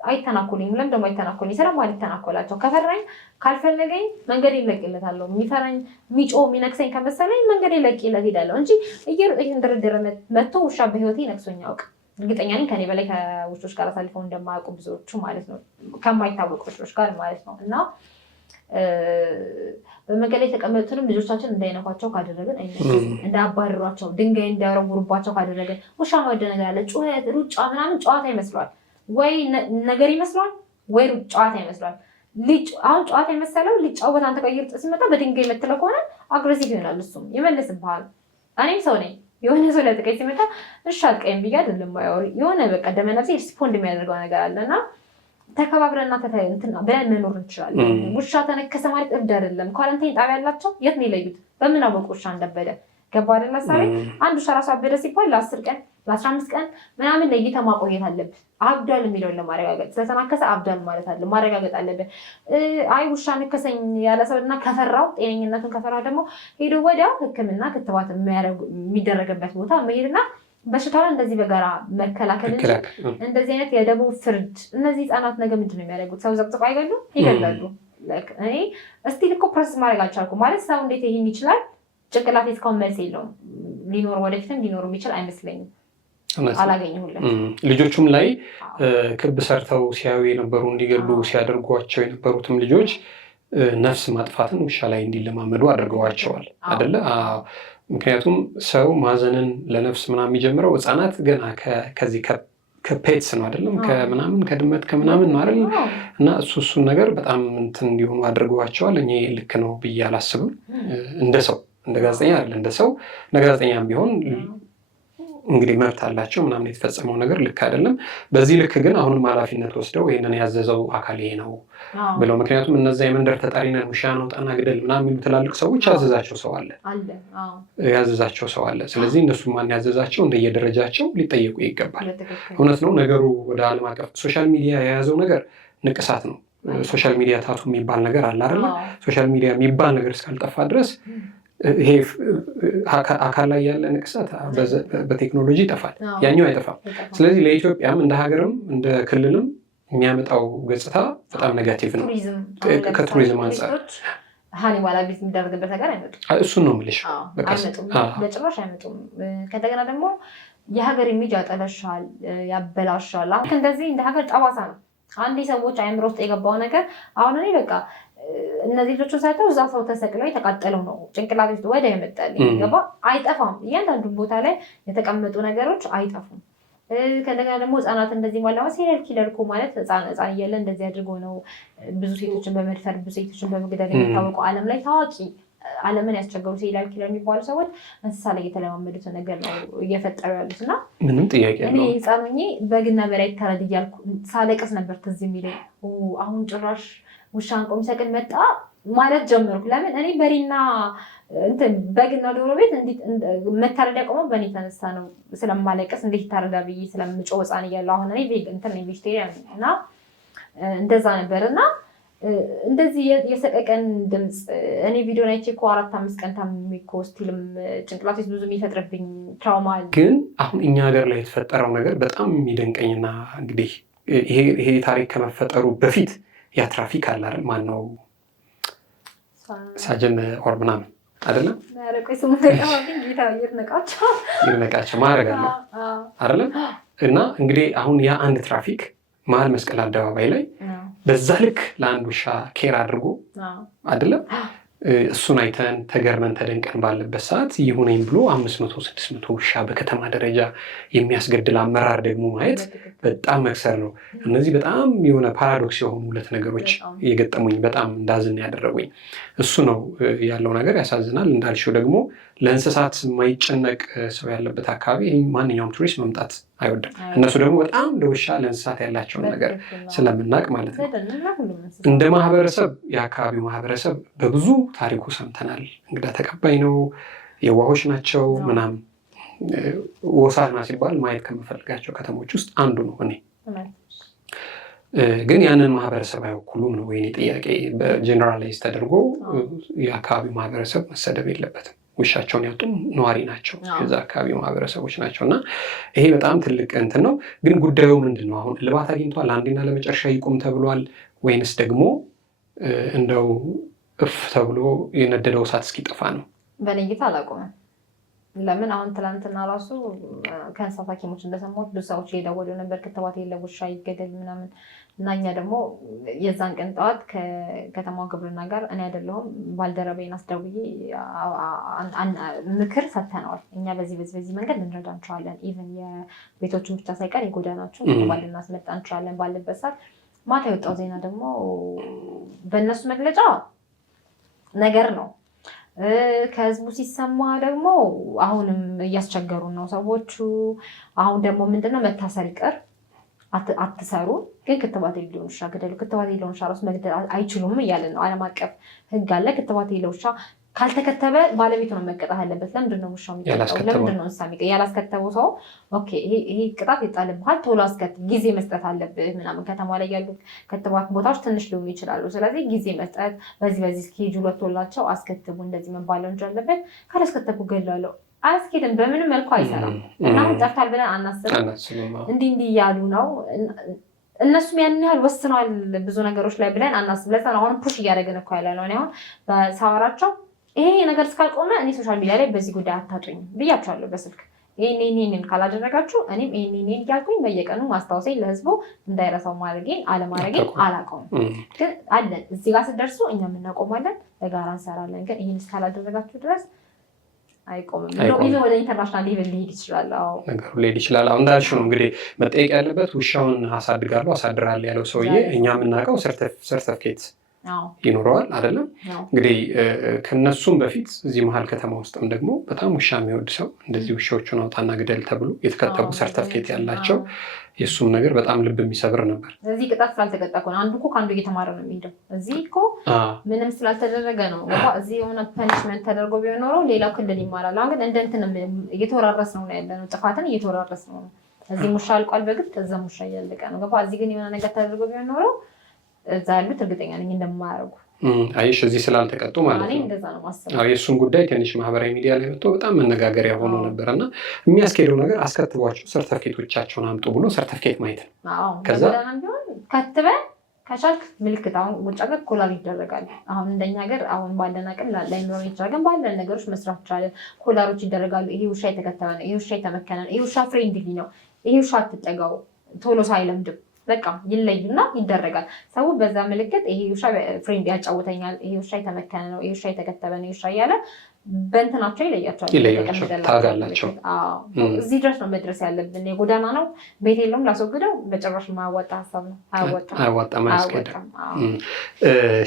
አይተናኮልኝም። ለምን ደግሞ አይተናኮልኝ? ስለማልተናኮላቸው ከፈራኝ ካልፈለገኝ መንገድ ይለቅለታለሁ። የሚፈራኝ የሚጮህ የሚነክሰኝ ከመሰለኝ መንገድ ይለቅለት ሄዳለሁ እንጂ እየሮጠ እንደረደረ መጥቶ ውሻ በህይወቴ ነክሶኝ ያውቅ። እርግጠኛ ነኝ ከኔ በላይ ከውሾች ጋር አሳልፈው እንደማያውቁ ብዙዎቹ ማለት ነው፣ ከማይታወቁ ውሾች ጋር ማለት ነው። እና በመንገድ ላይ የተቀመጡትንም ልጆቻችን እንዳይነኳቸው ካደረግን እንዳያባርሯቸው፣ ድንጋይ እንዳያረጉሩባቸው ካደረግን ውሻ መወደ ነገር አለ። ጩኸት፣ ሩጫ ምናምን ጨዋታ ይመስለዋል ወይ ነገር ይመስለዋል ወይ ጨዋታ ይመስለዋል። አሁን ጨዋታ የመሰለው ሊጫወት አንተ ቀይር ሲመጣ በድንጋይ የምትለው ከሆነ አግሬሲቭ ይሆናል። እሱም ይመልስብሃል። እኔም ሰው ነኝ። የሆነ ሰው ለጥቀኝ ሲመጣ እሺ አልቀይም ብዬ አይደለም ማያወሪ የሆነ በቃ ደመነፍሴ ሪስፖንድ የሚያደርገው ነገር አለና ተከባብረና ብለን መኖር እንችላለን። ውሻ ተነከሰ ማለት እብድ አይደለም። ኳረንታይን ጣቢያ ያላቸው የት ነው የለዩት? በምን አወቁ ውሻ እንደበደ? ገባ አይደል? ለምሳሌ አንድ ውሻ ራሱ አበደ ሲባል ለ10 ቀን ለ15 ቀን ምናምን ለይተህ ማቆየት አለብህ። አብዷል የሚለውን ለማረጋገጥ ስለተናከሰ አብዷል ማለት አለ ማረጋገጥ አለብህ። አይ ውሻ ነከሰኝ ያለ ሰው እና ከፈራው ጤነኝነቱን ከፈራው ደግሞ ሄዶ ወዲያው ሕክምና ክትባት የሚደረግበት ቦታ መሄድና በሽታውን እንደዚህ በጋራ መከላከል እንጂ እንደዚህ አይነት የደቡብ ፍርድ እነዚህ ህጻናት ነገ ምንድን ነው የሚያደርጉት? ሰው ዘቅዝቆ አይገሉ ይገላሉ። እኔ እስቲል እኮ ፕሮሰስ ማድረግ አልቻልኩም ማለት ሰው እንዴት ይሄን ይችላል? ጭንቅላቴ እስካሁን መልስ የለውም። ሊኖር ወደፊትም ሊኖሩ የሚችል አይመስለኝም። አላገኘሁልም። ልጆቹም ላይ ክብ ሰርተው ሲያዩ የነበሩ እንዲገሉ ሲያደርጓቸው የነበሩትም ልጆች ነፍስ ማጥፋትን ውሻ ላይ እንዲለማመዱ አድርገዋቸዋል አይደለ? ምክንያቱም ሰው ማዘንን ለነፍስ ምናምን የሚጀምረው ህፃናት ገና ከዚህ ከፔትስ ነው አይደለም? ከምናምን ከድመት ከምናምን ነው አይደል? እና እሱን ነገር በጣም እንትን እንዲሆኑ አድርገዋቸዋል። እኔ ልክ ነው ብዬ አላስብም። እንደ ሰው እንደ ጋዜጠኛ አለ እንደ ሰው እንደ ጋዜጠኛም ቢሆን እንግዲህ መብት አላቸው ምናምን የተፈጸመው ነገር ልክ አይደለም። በዚህ ልክ ግን አሁንም ኃላፊነት ወስደው ይህንን ያዘዘው አካል ይሄ ነው ብለው ምክንያቱም እነዛ የመንደር ተጣሪ ነን ውሻ ነው ጣና ግደል ምናምን የሚሉ ትላልቅ ሰዎች ያዘዛቸው ሰው አለ። ስለዚህ እነሱ ማን ያዘዛቸው እንደየደረጃቸው ሊጠየቁ ይገባል። እውነት ነው ነገሩ ወደ ዓለም አቀፍ ሶሻል ሚዲያ የያዘው ነገር ንቅሳት ነው። ሶሻል ሚዲያ ታቱ የሚባል ነገር አለ አይደለ? ሶሻል ሚዲያ የሚባል ነገር እስካልጠፋ ድረስ ይሄ አካል ላይ ያለ ንቅሳት በቴክኖሎጂ ይጠፋል፣ ያኛው አይጠፋም። ስለዚህ ለኢትዮጵያም እንደ ሀገርም እንደ ክልልም የሚያመጣው ገጽታ በጣም ኔጋቲቭ ነው። ከቱሪዝም አንጻር ሃኒባላ ቢዝ የሚደረግበት ነገር አይመጡም። እሱን ነው የምልሽ። በጭራሽ አይመጡም። ከእንደገና ደግሞ የሀገር ኢሜጅ ያጠለሻል፣ ያበላሻል። አሁን እንደዚህ እንደ ሀገር ጠባሳ ነው። አንድ ሰዎች አይምሮ ውስጥ የገባው ነገር አሁን እኔ በቃ እነዚህ ልጆችን ሳይተው እዛ ሰው ተሰቅለው የተቃጠለው ነው ጭንቅላት ውስጥ ወደ ይመጣል። ገባ አይጠፋም። እያንዳንዱ ቦታ ላይ የተቀመጡ ነገሮች አይጠፉም። ከእንደገና ደግሞ ህጻናት እንደዚህ ባለማ ሴሪያል ኪለር እኮ ማለት ህፃን እያለ እንደዚህ አድርጎ ነው ብዙ ሴቶችን በመድፈር ብዙ ሴቶችን በመግደል የሚታወቁ ዓለም ላይ ታዋቂ ዓለምን ያስቸገሩ ሴሪያል ኪለር የሚባሉ ሰዎች እንስሳ ላይ የተለማመዱትን ነገር ነው እየፈጠሩ ያሉት። እና ምንም ጥያቄ እኔ ህፃን ሆኜ በግና በላይ ተረድ እያልኩ ሳለቅስ ነበር ትዝ የሚለኝ። አሁን ጭራሽ ውሻን ቆም ሰቅል መጣ ማለት ጀመርኩ። ለምን እኔ በሬና በግና ዶሮ ቤት መታረድ ያቆመው በእኔ ተነሳ ነው። ስለማለቀስ እንዴት ታረዳ ብዬ ስለምጮህ ህፃን እያለሁ አሁን እኔ ቬጅቴሪያን እና እንደዛ ነበር። እና እንደዚህ የሰቀቀን ድምፅ እኔ ቪዲዮ ናይቼ እኮ 4-5 ቀን ታምሜ እኮ ስቲልም ጭንቅላት ውስጥ ብዙ የሚፈጥርብኝ ትራውማ አለ። ግን አሁን እኛ ሀገር ላይ የተፈጠረው ነገር በጣም የሚደንቀኝና እንግዲህ ይሄ ታሪክ ከመፈጠሩ በፊት ያ ትራፊክ አለ አይደል? ማነው ሳጅን ኦር ምናምን አይደለም ይርነቃቸው ማድረግ አለ አይደለም? እና እንግዲህ አሁን ያ አንድ ትራፊክ መሀል መስቀል አደባባይ ላይ በዛ ልክ ለአንድ ውሻ ኬር አድርጎ አይደለም? እሱን አይተን ተገርመን ተደንቀን ባለበት ሰዓት ይሁነኝ ብሎ 500-600 ውሻ በከተማ ደረጃ የሚያስገድል አመራር ደግሞ ማየት በጣም መክሰር ነው። እነዚህ በጣም የሆነ ፓራዶክስ የሆኑ ሁለት ነገሮች የገጠሙኝ በጣም እንዳዝን ያደረጉኝ እሱ ነው ያለው ነገር ያሳዝናል። እንዳልሽው ደግሞ ለእንስሳት የማይጨነቅ ሰው ያለበት አካባቢ ማንኛውም ቱሪስት መምጣት አይወድም። እነሱ ደግሞ በጣም ለውሻ ለእንስሳት ያላቸውን ነገር ስለምናውቅ ማለት ነው። እንደ ማህበረሰብ የአካባቢው ማህበረሰብ በብዙ ታሪኩ ሰምተናል። እንግዳ ተቀባይ ነው፣ የዋሆች ናቸው ምናምን። ሆሳዕና ሲባል ማየት ከምፈልጋቸው ከተሞች ውስጥ አንዱ ነው። እኔ ግን ያንን ማህበረሰብ አይወኩሉም ነው የእኔ ጥያቄ። በጀነራላይዝ ተደርጎ የአካባቢው ማህበረሰብ መሰደብ የለበትም። ውሻቸውን ያጡም ነዋሪ ናቸው፣ የዛ አካባቢ ማህበረሰቦች ናቸው። እና ይሄ በጣም ትልቅ እንትን ነው። ግን ጉዳዩ ምንድን ነው? አሁን እልባት አግኝቷል? አንዴና ለመጨረሻ ይቁም ተብሏል ወይንስ ደግሞ እንደው እፍ ተብሎ የነደደው እሳት እስኪጠፋ ነው? በእኔ እይታ አላቆመም። ለምን አሁን ትላንትና ራሱ ከእንስሳት ሐኪሞች እንደሰማሁት ብዙ ሰዎች እየደወሉ ነበር ክትባት የለም ውሻ ይገደል ምናምን። እና እኛ ደግሞ የዛን ቀን ጠዋት ከከተማው ግብርና ጋር እኔ አይደለሁም ባልደረባዬን አስደውዬ ምክር ሰጥተነዋል። እኛ በዚህ መንገድ ልንረዳ እንችላለን፣ ኢቨን የቤቶቹን ብቻ ሳይቀር የጎዳናቸውን ክትባት ልናስመጣ እንችላለን ባለበት ሰዓት ማታ የወጣው ዜና ደግሞ በእነሱ መግለጫ ነገር ነው። ከህዝቡ ሲሰማ ደግሞ አሁንም እያስቸገሩ ነው ሰዎቹ። አሁን ደግሞ ምንድነው መታሰር ይቀር አትሰሩ፣ ግን ክትባት የሌለውን ውሻ ግደሉ። ክትባት የሌለውን ውሻ ራሱ መግደል አይችሉም እያለን ነው። ዓለም አቀፍ ህግ አለ። ክትባት የሌለው ውሻ ካልተከተበ ባለቤቱ ነው መቀጣት ያለበት። ለምንድን ነው ውሻው የሚቀጣው? ለምንድን ነው እንስሳ የሚቀጣው? ያላስከተበው ሰው ኦኬ ይሄ ቅጣት ይጣልብሃል፣ ቶሎ አስከትብ፣ ጊዜ መስጠት አለብህ ምናምን። ከተማ ላይ ያሉ ክትባት ቦታዎች ትንሽ ሊሆኑ ይችላሉ። ስለዚህ ጊዜ መስጠት፣ በዚህ ስኬጁል ወጥቶላቸው አስከትቡ እንደዚህ መባለው እንጂ አለበት። ካላስከተብኩ ገላለሁ አያስኬድም። በምንም መልኩ አይሰራም። እና አሁን ጠፍታል ብለን አናስብም። እንዲህ እያሉ ነው እነሱም ያን ያህል ወስነዋል ብዙ ነገሮች ላይ ብለን አናስብ። ለዛ ነው አሁን ፑሽ እያደረግን እኮ ያለ ነው። እኔ አሁን በሳወራቸው ይሄ ነገር እስካልቆመ እኔ ሶሻል ሚዲያ ላይ በዚህ ጉዳይ አታጡኝ ብያቸዋለሁ በስልክ። ይሄንን ካላደረጋችሁ እኔም ይሄንን እያልኩኝ በየቀኑ ማስታወሴ ለህዝቡ እንዳይረሳው ማድረጌን አለማድረጌን አላውቀውም። ግን አለን እዚህ ጋር ስትደርሱ እኛም እናቆማለን፣ በጋራ እንሰራለን። ግን ይሄን እስካላደረጋችሁ ድረስ አይቆምም። ይዞ ወደ ኢንተርናሽናል ሌቭል ሊሄድ ይችላል። ነገሩ ሊሄድ ይችላል። አሁን እንዳልሽው ነው እንግዲህ መጠየቅ ያለበት ውሻውን አሳድጋለሁ አሳድራለሁ ያለው ሰውዬ እኛ የምናውቀው ሰርተፍኬት ይኖረዋል አይደለም። እንግዲህ ከነሱም በፊት እዚህ መሀል ከተማ ውስጥም ደግሞ በጣም ውሻ የሚወድ ሰው እንደዚህ ውሻዎቹን አውጣና ግደል ተብሎ የተከተቡ ሰርተፍኬት ያላቸው የእሱም ነገር በጣም ልብ የሚሰብር ነበር። እዚህ ቅጣት ስላልተቀጣ እኮ ነው አንዱ እኮ ከአንዱ እየተማረ ነው የሚሄደው። እዚህ እኮ ምንም ስላልተደረገ ነው። እዚህ የሆነ ፐኒሽመንት ተደርጎ ቢሆን ኖሮ ሌላው ክልል ይማራል። አሁን ግን እንደ እንትን እየተወራረስ ነው ያለ ነው፣ ጥፋትን እየተወራረስ ነው። እዚህ ሙሻ አልቋል በግድ እዛ ሙሻ እያለቀ ነው። እዚህ ግን የሆነ ነገር ተደርጎ ቢሆን ኖሮ እዛ ያሉት እርግጠኛ ነኝ እንደማያደርጉ። አይሽ እዚህ ስላልተቀጡ ማለት ነው። የእሱን ጉዳይ ትንሽ ማህበራዊ ሚዲያ ላይ ወጥቶ በጣም መነጋገሪያ ሆኖ ነበር እና የሚያስኬደው ነገር አስከትቧቸው ሰርተፊኬቶቻቸውን አምጡ ብሎ ሰርተፊኬት ማየት ነው። ከዛ ከትበን ከቻልክ ምልክት አሁን ውጭ ሀገር ኮላር ይደረጋል። አሁን እንደኛ ሀገር አሁን ባለን አቅም ላይኖር ይችላል፣ ግን ባለን ነገሮች መስራት ይቻላል። ኮላሮች ይደረጋሉ። ይሄ ውሻ የተከተበ ነው፣ ይሄ ውሻ የተመከነ ነው፣ ይሄ ውሻ ፍሬንድሊ ነው፣ ይሄ ውሻ አትጠጋው ቶሎ ሳይለምድም በቃ ይለዩና ይደረጋል። ሰው በዛ ምልክት ይሄ ውሻ ፍሬንድ ያጫውተኛል፣ ይሄ ውሻ የተመከነ ነው፣ ይሄ ውሻ የተከተበ ነው ውሻ እያለ በእንትናቸው ይለያቸዋል። ታጋላቸው እዚህ ድረስ ነው መድረስ ያለብን። የጎዳና ነው ቤት የለውም ላስወግደው በጭራሽ የማያዋጣ ሀሳብ ነው። አያዋጣም፣ አያስኬድም።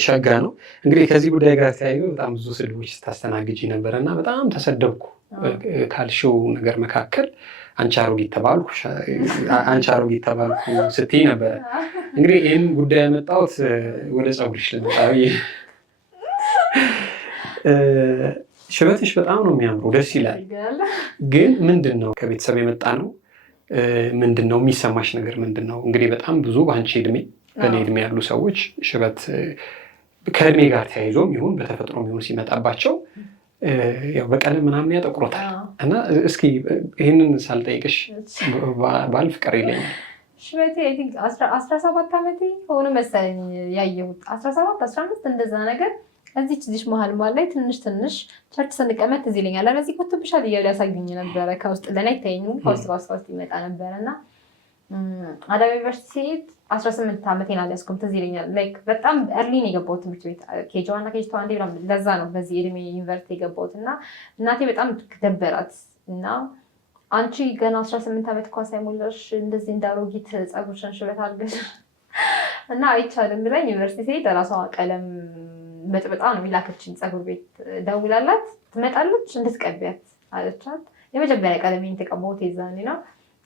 ሸጋ ነው እንግዲህ ከዚህ ጉዳይ ጋር ተያይዞ በጣም ብዙ ስድቦች ስታስተናግጂ ነበር እና በጣም ተሰደብኩ ካልሽው ነገር መካከል አንቺ አሮጊት ተባልኩ ስትይ ነበረ። እንግዲህ ይህን ጉዳይ ያመጣሁት ወደ ፀጉርሽ ልመጣ ብዬ ሽበትሽ በጣም ነው የሚያምሩ፣ ደስ ይላል። ግን ምንድን ነው ከቤተሰብ የመጣ ነው? ምንድን ነው የሚሰማሽ ነገር ምንድን ነው? እንግዲህ በጣም ብዙ በአንቺ እድሜ በእኔ እድሜ ያሉ ሰዎች ሽበት ከእድሜ ጋር ተያይዞም ይሁን በተፈጥሮም ይሁን ሲመጣባቸው ያው በቀለም ምናምን ያጠቁሮታል እና እስኪ ይህንን ሳልጠይቅሽ ባልፍ ቀር ይለኛል። ሽበቴ 17 ዓመቴ ሆነ መሰለኝ ያየሁት 17 15 እንደዛ ነገር እዚች መሀል ላይ ትንሽ ቸርች ስንቀመጥ ትዝ ይለኛል። ለዚህ ኮትብሻል እያሉ ያሳዩኝ ነበረ። ከውስጥ ለእኔ አይታየኝም፣ ከውስጥ ይመጣ ነበረ እና አዳማ ዩኒቨርሲቲ ሲሄድ 18 ዓመቴን አልያዝኩም ትዝ ይለኛል። ላይክ በጣም እርሊን የገባሁት ትምህርት ቤት ኬጂ ዋን እና ኬጂ ቱ አንዴ ለዛ ነው በዚህ እድሜ ዩኒቨርሲቲ የገባሁት እና እናቴ በጣም ደበራት እና አንቺ ገና 18 ዓመት እንኳን ሳይሞላሽ እንደዚህ እንዳሮጊት ፀጉርሽን ሽበት አድርገሽ እና አይቻልም ብላኝ ዩኒቨርሲቲ ሲሄድ ራሷ ቀለም በጥብጣ ነው የሚላከችኝ። ፀጉር ቤት ደውላላት ትመጣለች እንድትቀቢያት አለቻት። የመጀመሪያ ቀለሜን የተቀባሁት የዛኔ ነው።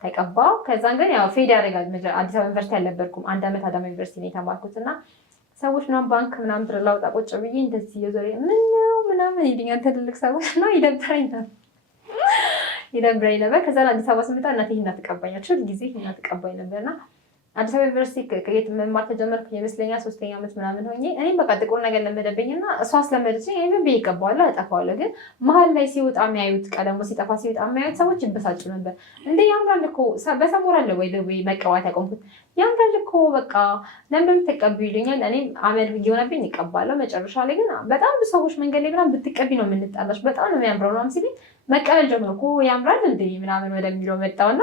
ተቀባው። ከዛን ግን ያው ፌድ ያደርጋል። አዲስ አበባ ዩኒቨርሲቲ አልነበርኩም፣ 1 ዓመት አዳማ ዩኒቨርሲቲ ነው የተማርኩት እና ሰዎች ምናምን ባንክ ምናምን ብር ላውጣ ቁጭ ብዬ እንደዚህ የዞሬ ምናምን ይልኛል። ትልልቅ ሰዎች ነው ይደብረኝ ነበር። ከዛ አዲስ አበባ ስመጣ እናቴ እናትቀባኛቸው ጊዜ እናትቀባኝ ነበርና አዲስ አበባ ዩኒቨርሲቲ ከየት መማር ተጀመርኩ ይመስለኛል 3ኛ ዓመት ምናምን ሆኜ እኔም በቃ ጥቁር ነገር ለመደበኝና እሷ አስለመደችኝ። እኔም ብዬ እቀባዋለሁ አጠፋዋለሁ። ግን መሀል ላይ ሲወጣ የሚያዩት ቀለሙ ሲጠፋ ሲወጣ የሚያዩት ሰዎች ይበሳጩ ነበር። እንደ ያምራል እኮ በሰሞር አለ ወይ መቀባት ያቆምኩት ያምራል እኮ በቃ ለምን ተቀቢው ይሉኛል። እኔም አመል ሆነብኝ እቀባለሁ። መጨረሻ ላይ ግን በጣም ብዙ ሰዎች መንገድ ላይ ምናምን ብትቀቢ ነው የምንጣላሽ በጣም ነው የሚያምረው ምናምን ሲሉኝ መቀበል ጀመርኩ። ያምራል እንደ ምናምን ወደሚለው መጣውና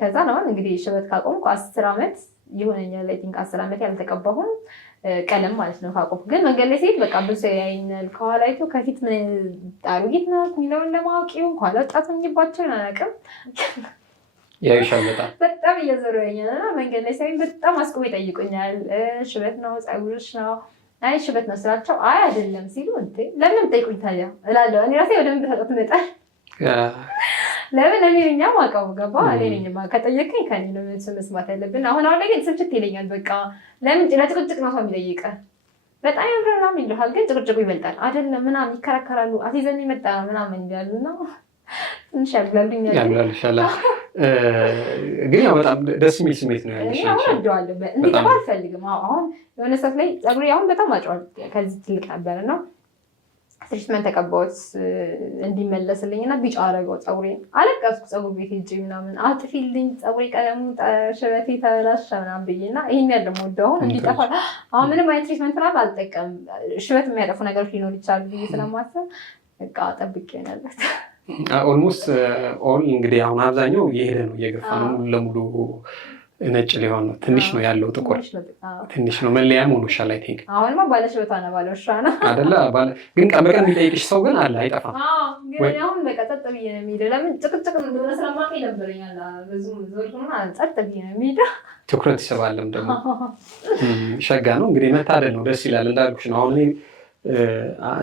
ከዛ ነው እንግዲህ ሽበት ካቆምኩ 10 ዓመት ይሆነኛል። አይ ቲንክ 10 ዓመት ያልተቀባሁም ቀለም ማለት ነው ካቆምኩ። ግን መንገድ ላይ ሲሄድ በቃ ብዙ ያይኛል። ከኋላ አይቶ ከፊት ምን አሮጊት ናት የሚለውን ለማወቅ ይሁን ከኋላ ወጣት ሆኜባቸውን አላውቅም። ያይሻል በጣም እየዞሩ ያይኛልና መንገድ ላይ ሲያዩኝ በጣም አስቆሞ ይጠይቁኛል። ሽበት ነው ፀጉርሽ ነው? አይ ሽበት ነው ስላቸው አይ አይደለም ሲሉ እንዴ ለምን ጠይቁኝ ታዲያ እላለሁ። እኔ ራሴ ወደ ምን ተጣጣ መጣል ለምን እኔ ነኝ የማውቀው ገባ እኔ ነኝ ከጠየቀኝ ከኔ ነው መስማት ያለብን። አሁን ላይ ግን ስልችት ይለኛል። በቃ ለምን ለጭቅጭቅ ነው ሰው የሚጠይቀህ በጣም ያምራል ምናምን ይልሃል፣ ግን ጭቅጭቁ ይበልጣል አይደለም ምናምን ይከራከራሉ። አትይዘን የመጣ ምናምን ይላሉና ትንሽ ያብላልኛል። ግን ያው በጣም ደስ የሚል ስሜት ነው ያለሽ። አሁን እንደዋለሁ እንዲጠፋ አልፈልግም። አሁን የሆነ ሰዓት ላይ ፀጉሬ አሁን በጣም አጭሯል፣ ከዚህ ትልቅ ነበርና ትሪትመንት ተቀባሁት እንዲመለስልኝ እና ቢጫ አደረገው ፀጉሬን። አለቀስኩ ፀጉር ቤት ሄጄ ምናምን አጥፊልኝ ፀጉሬ ቀለሙ ሽበቴ ተበላሸ ምናምን ብዬ እና ይሄን ያለ ሞዶ አሁን እንዲጠፋ አሁን ምንም አይነት ትሪትመንት ምናምን አልጠቀምም። ሽበት የሚያጠፉ ነገሮች ሊኖር ይችላሉ ብዬ ስለማስብ በቃ ጠብቄ ያለበት ኦልሞስት ኦል እንግዲህ አሁን አብዛኛው እየሄደ ነው እየገፋ ነው ሙሉ ለሙሉ ነጭ ሊሆን ነው። ትንሽ ነው ያለው ጥቁር ትንሽ ነው መለያም ሆኖሻል። አይ ቲንክ አሁንማ ባለሽበታ ነው ባለውሻ ነው አይደለ? ግን ቀን በቀን የሚጠይቅሽ ሰው ግን አለ አይጠፋም። ግን አሁን በቃ ጸጥ ብዬ ነው የሚሄደው። ለምን ጭቅጭቅ እንደሆነ ስለማውቅ ይነበረኛል። ብዙም ዞርኩና ጸጥ ብዬ ነው የሚሄደው። ትኩረት ይስባልም ደግሞ ሸጋ ነው እንግዲህ መታደል ነው። ደስ ይላል እንዳልኩሽ ነው። አሁን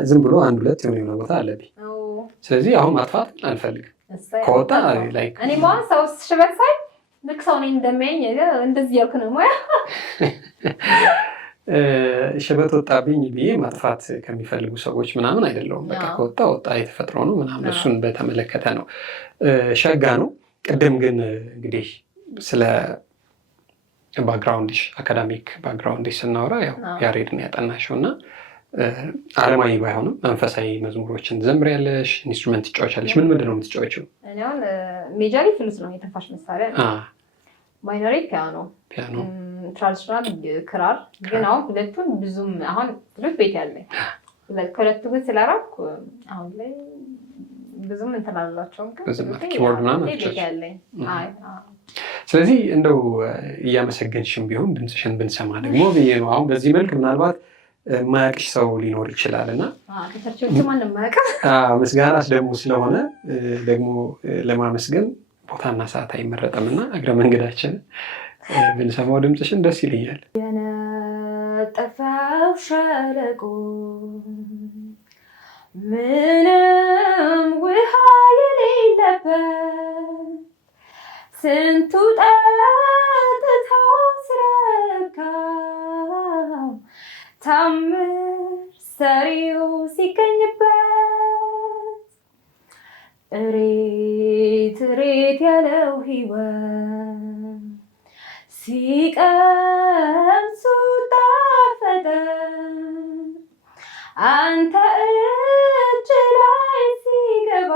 ዝም ብሎ 1-2 የሆነ ቦታ አለብኝ። ስለዚህ አሁን ማጥፋት አልፈልግም። ከወጣ ላይ እኔ ማለት ሰው ሽበት ሳይ ልክ ሰው ነኝ እንደሚያኝ እንደዚህ ያልኩ ነው ሙያ ሽበት ወጣብኝ ብዬ ማጥፋት ከሚፈልጉ ሰዎች ምናምን አይደለሁም። በቃ ከወጣ ወጣ የተፈጥሮ ነው ምናምን እሱን በተመለከተ ነው። ሸጋ ነው። ቅድም ግን እንግዲህ ስለ ባክግራውንድሽ አካዳሚክ ባክግራውንድሽ ስናወራ ያው ያሬድን ያጠናሽው እና ዓለማዊ ባይሆንም መንፈሳዊ መዝሙሮችን ትዘምሪያለሽ? ኢንስትሩመንት ትጫወቻለሽ? ምንድን ነው የምትጫወቺው? እኔ አሁን ሜጀሪ ፍሉት ነው የትንፋሽ መሳሪያ፣ ማይነሪ ፒያኖ፣ ትራዲሽናል ክራር። ግን አሁን ሁለቱን ብዙም አሁን ፍሉት ቤት ያለኝ ከሁለቱ ግን ስላራኩ አሁን ላይ ብዙም እንትን አላቸውም። ኪቦርድ ምናምን ቤት ያለኝ። ስለዚህ እንደው እያመሰገንሽም ቢሆን ድምፅሽን ብንሰማ ደግሞ ብዬ ነው። አሁን በዚህ መልክ ምናልባት ማያውቅሽ ሰው ሊኖር ይችላል እና ምስጋናስ ደግሞ ስለሆነ ደግሞ ለማመስገን ቦታና ሰዓት አይመረጥም እና እግረ መንገዳችን ብንሰማው ድምፅሽን ደስ ይለኛል። የነጠፈው ሸለቆ ምንም ውሃ የሌለበት ስንቱ ጠጥቶ ሲረካ ታምር ሰሪው ሲገኝበት እሬት እሬት ያለው ሕይወት ሲቀምሱ ጣፈጠ አንተ እጅ ላይ ሲገባ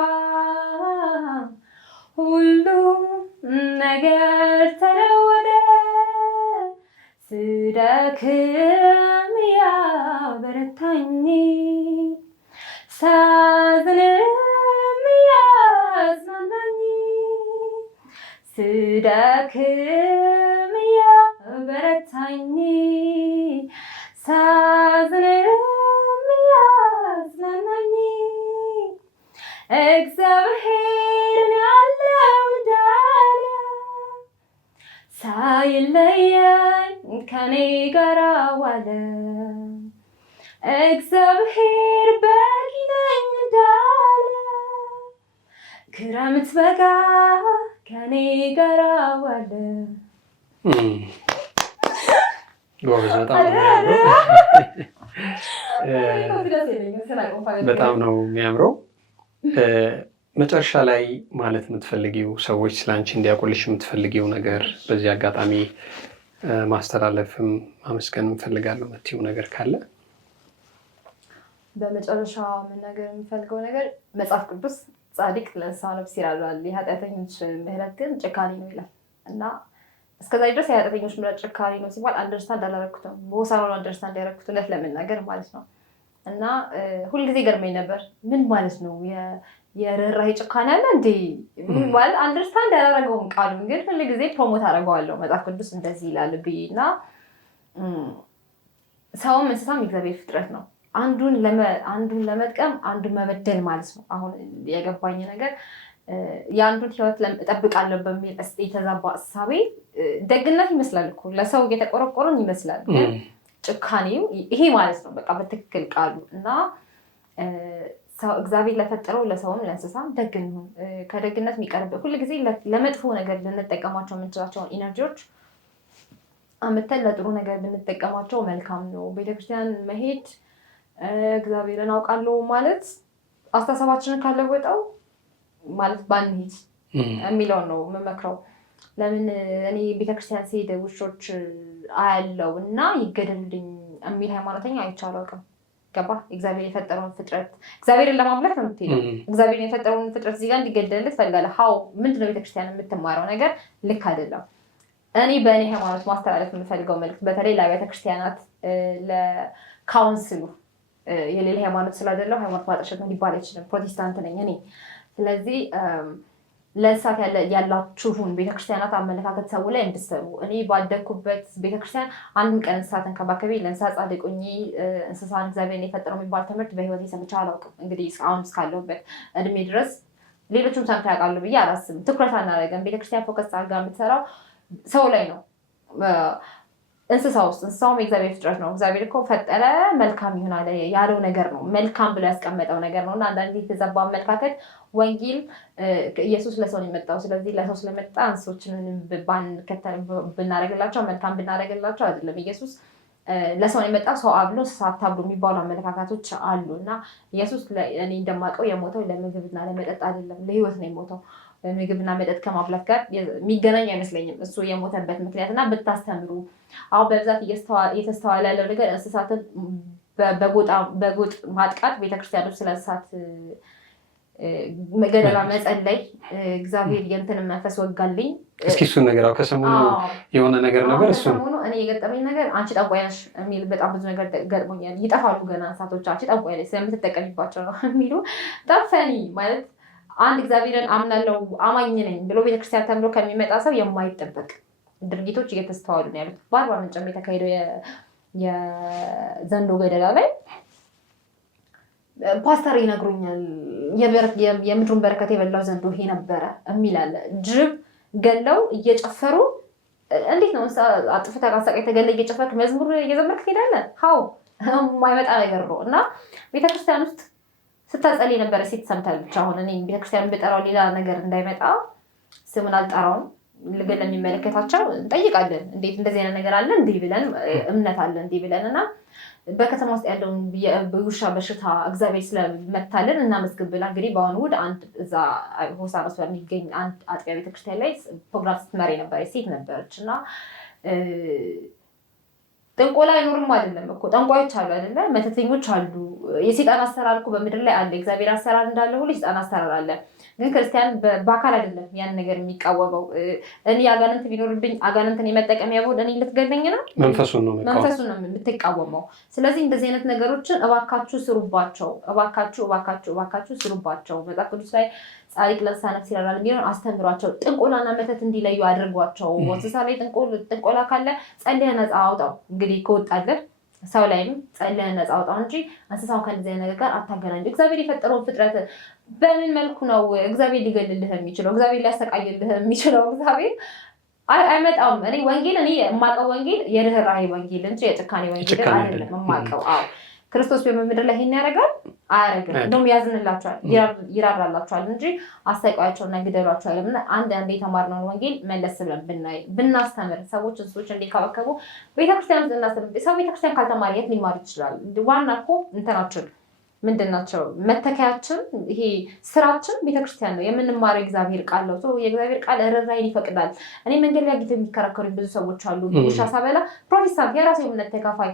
ሁሉም ነገር ተለወጠ። ስደክም ያበረታኝ ሳዝንም ያጽናናኝ ስደክም ያበረታኝ ሳዝንም ያጽናናኝ እግዚአብሔርን ያለው እንዳለ ሳይለየኝ ከኔ ጋር ዋለ። እግዚአብሔር በቂ ነኝ እንዳለ ክረምት በጋ ከኔ ጋር ዋለ። በጣም ነው የሚያምረው። መጨረሻ ላይ ማለት የምትፈልጊው ሰዎች ስለአንቺ እንዲያውቁልሽ የምትፈልጊው ነገር በዚህ አጋጣሚ ማስተላለፍም ማመስገን እንፈልጋለሁ የምትይው ነገር ካለ? በመጨረሻ መናገር የምፈልገው ነገር መጽሐፍ ቅዱስ ጻድቅ ለእንስሳ ነፍስ ይላል፣ የኃጢአተኞች ምህረት ግን ጭካኔ ነው ይላል እና እስከዛ ድረስ የኃጢአተኞች ምህረት ጭካኔ ነው ሲባል አንደርስታንድ አላደረኩትም። በሆሳዕና አንደርስታንድ ያደረኩት እውነት ለመናገር ማለት ነው። እና ሁልጊዜ ገርመኝ ነበር ምን ማለት ነው የርህራሄ ጭካኔ አለ እንዴ ማለት አንደርስታንድ ያላደረገውም ቃሉን ግን ሁልጊዜ ፕሮሞት አደርገዋለሁ መጽሐፍ ቅዱስ እንደዚህ ይላል ብዬ እና ሰውም እንስሳም የእግዚአብሔር ፍጥረት ነው። አንዱን ለመጥቀም አንዱን መበደል ማለት ነው። አሁን የገባኝ ነገር የአንዱን ህይወት እጠብቃለሁ በሚል የተዛባ እሳቤ ደግነት ይመስላል እኮ ለሰው እየተቆረቆረን ይመስላል፣ ግን ጭካኔው ይሄ ማለት ነው በቃ በትክክል ቃሉ እና እግዚአብሔር ለፈጠረው ለሰውም ለእንስሳም ደግ እንሁን። ከደግነት የሚቀርብበት ሁልጊዜ ለመጥፎ ነገር ልንጠቀማቸው የምንችላቸውን ኢነርጂዎች አምተን ለጥሩ ነገር ብንጠቀማቸው መልካም ነው። ቤተክርስቲያን መሄድ እግዚአብሔርን አውቃለሁ ማለት አስተሳሰባችንን ካለወጠው ማለት ባንሄድ የሚለውን ነው የምመክረው። ለምን እኔ ቤተክርስቲያን ሲሄድ ውሾች አያለው እና ይገደልልኝ የሚል ሃይማኖተኛ አይቼ አላውቅም። ገባ? እግዚአብሔር የፈጠረውን ፍጥረት እግዚአብሔርን ለማምለክ ነው የምትሄደው። እግዚአብሔር የፈጠረውን ፍጥረት እዚህ ጋር እንዲገደልልህ ትፈልጋለህ። ሀው ምንድነው ቤተክርስቲያን የምትማረው ነገር ልክ አይደለም። እኔ በእኔ ሃይማኖት ማስተላለፍ የምፈልገው መልዕክት በተለይ ለአብያተ ክርስቲያናት ለካውንስሉ የሌላ ሃይማኖት ስላይደለው ሃይማኖት ማጠልሸት ነው ሊባል አይችልም። ፕሮቴስታንት ነኝ እኔ። ስለዚህ ለእንስሳት ያላችሁን ቤተክርስቲያናት አመለካከት ሰው ላይ እንድትሰሩ። እኔ ባደግኩበት ቤተክርስቲያን አንድም ቀን እንስሳትን ከባከቤ ለእንስሳ ጻድቅ ሆኜ እንስሳን እግዚአብሔር የፈጠረው የሚባል ትምህርት በህይወቴ ሰምቼ አላውቅም። እንግዲህ አሁን እስካለሁበት እድሜ ድረስ ሌሎችም ሰምተው ያውቃሉ ብዬ አላስብም። ትኩረት አናደርግም። ቤተክርስቲያን ፎከስ አድርጋ የምትሰራው ሰው ላይ ነው። እንስሳ ውስጥ እንስሳውም የእግዚአብሔር ፍጥረት ነው። እግዚአብሔር እኮ ፈጠረ መልካም ይሆናል ያለው ነገር ነው። መልካም ብሎ ያስቀመጠው ነገር ነው እና አንዳንድ ጊዜ የተዛባ አመለካከት ወንጌል ኢየሱስ ለሰው ነው የመጣው። ስለዚህ ለሰው ስለመጣ እንስሶችን ብናደርግላቸው መልካም ብናደርግላቸው አይደለም። ኢየሱስ ለሰው ነው የመጣው ሰው አብሎ እንስሳ አታብሎ የሚባሉ አመለካከቶች አሉ እና ኢየሱስ እኔ እንደማውቀው የሞተው ለምግብና ለመጠጥ አይደለም፣ ለህይወት ነው የሞተው። ምግብና መጠጥ ከማብላት ጋር የሚገናኝ አይመስለኝም እሱ የሞተበት ምክንያት እና ብታስተምሩ። አሁን በብዛት እየተስተዋለ ያለው ነገር እንስሳትን በጎጥ ማጥቃት ቤተክርስቲያኖች ስለ እንስሳት ገደላ መጸለይ እግዚአብሔር የእንትን መንፈስ ወጋልኝ። እስኪ እሱን ነገር ከሰሞኑ የሆነ ነገር ነበር። እሱ እኔ የገጠመኝ ነገር አንቺ ጠንቋይ ነሽ የሚል በጣም ብዙ ነገር ገጥሞኛል። ይጠፋሉ ገና እንስሳቶች አንቺ ጠንቋይ ነሽ ስለምትጠቀሚባቸው ነው የሚሉ በጣም ፈኒ ማለት አንድ እግዚአብሔርን አምናለው አማኝ ነኝ ብሎ ቤተክርስቲያን ተምሮ ከሚመጣ ሰው የማይጠበቅ ድርጊቶች እየተስተዋሉ ነው ያሉት። በአርባ ምንጭም የተካሄደው የዘንዶ ገደላ ላይ ፓስተር ይነግሩኛል የምድሩን በረከት የበላው ዘንዶ ይሄ ነበረ የሚል አለ። ጅብ ገለው እየጨፈሩ እንዴት ነው አጥፍተህ አሳቃይ ተገለ እየጨፈርክ መዝሙር እየዘመርክ ትሄዳለህ? ሀው የማይመጣ ነገር ነው። እና ቤተክርስቲያን ውስጥ ስታጸልይ ነበረ ሴት ሰምታለች። አሁን እኔ ቤተክርስቲያን ብጠራው ሌላ ነገር እንዳይመጣ ስምን አልጠራውም። ልገል የሚመለከታቸው እንጠይቃለን። እንዴት እንደዚህ አይነት ነገር አለ እንዲህ ብለን እምነት አለ እንዲህ ብለን እና በከተማ ውስጥ ያለውን የውሻ በሽታ እግዚአብሔር ስለመታልን እናመስግን ብላ እንግዲህ በአሁኑ እሑድ አንድ እዛ ሆሳዕና በሚገኝ አንድ አጥቢያ ቤተክርስቲያን ላይ ፕሮግራም ስትመራ የነበረች ሴት ነበረች እና ጥንቆላ አይኖርም አይደለም እኮ ጠንቋዮች አሉ አይደለ? መተተኞች አሉ። የሴጣን አሰራር እኮ በምድር ላይ አለ። እግዚአብሔር አሰራር እንዳለ ሁሉ የሴጣን አሰራር አለ። ግን ክርስቲያን በአካል አይደለም ያን ነገር የሚቃወመው። እኔ አጋንንት ቢኖርብኝ አጋንንትን የመጠቀሚያ ብሆን እኔ ልትገለኝ ነው? መንፈሱን ነው የምትቃወመው። ስለዚህ እንደዚህ አይነት ነገሮችን እባካችሁ ስሩባቸው፣ እባካችሁ ስሩባቸው። መጽሐፍ ቅዱስ ላይ ጻድቅ ለእንስሳ ነፍስ ይራራል የሚለውን አስተምሯቸው። ጥንቆላና መተት እንዲለዩ አድርጓቸው። እንስሳ ላይ ጥንቆላ ካለ ጸልየህ ነፃ አውጣው። እንግዲህ ከወጣለህ ሰው ላይም ጸልየህ ነፃ አውጣው እንጂ እንስሳው ከእንደዚህ አይነት ነገር ጋር አታገናኙ። እግዚአብሔር የፈጠረውን ፍጥረት በምን መልኩ ነው እግዚአብሔር ሊገልልህ የሚችለው? እግዚአብሔር ሊያሰቃይልህ የሚችለው? እግዚአብሔር አይመጣም። እኔ የማውቀው ወንጌል የርህራሄ ወንጌል እንጂ የጭካኔ ወንጌል አይደለም የማውቀው። ክርስቶስ በምድር ላይ ይሄን ያደርጋል አያደርግም? እንደውም ያዝንላቸዋል፣ ይራራላቸዋል እንጂ አሰቃያቸውና ግደሏቸው አይደለም። እና አንድ የተማርነውን ወንጌል መለስ ብለን ብናስተምር ሰዎች እንስሶች እንዲከባከቡ ቤተክርስቲያን ውስጥ እናስተምር። ሰው ቤተክርስቲያን ካልተማረ የት ሊማር ይችላል? ዋና እኮ እንትናችን ምንድን ናቸው? መተከያችን ይሄ ስራችን ቤተክርስቲያን ነው። የምንማረው እግዚአብሔር ቃል ነው። የእግዚአብሔር ቃል ርህራሄን ይፈቅዳል። እኔ መንገድ ላይ አግኝተው የሚከራከሩኝ ብዙ ሰዎች አሉ። ውሻ ሳበላ ፕሮቴስታንት የራሴ እምነት ተካፋይ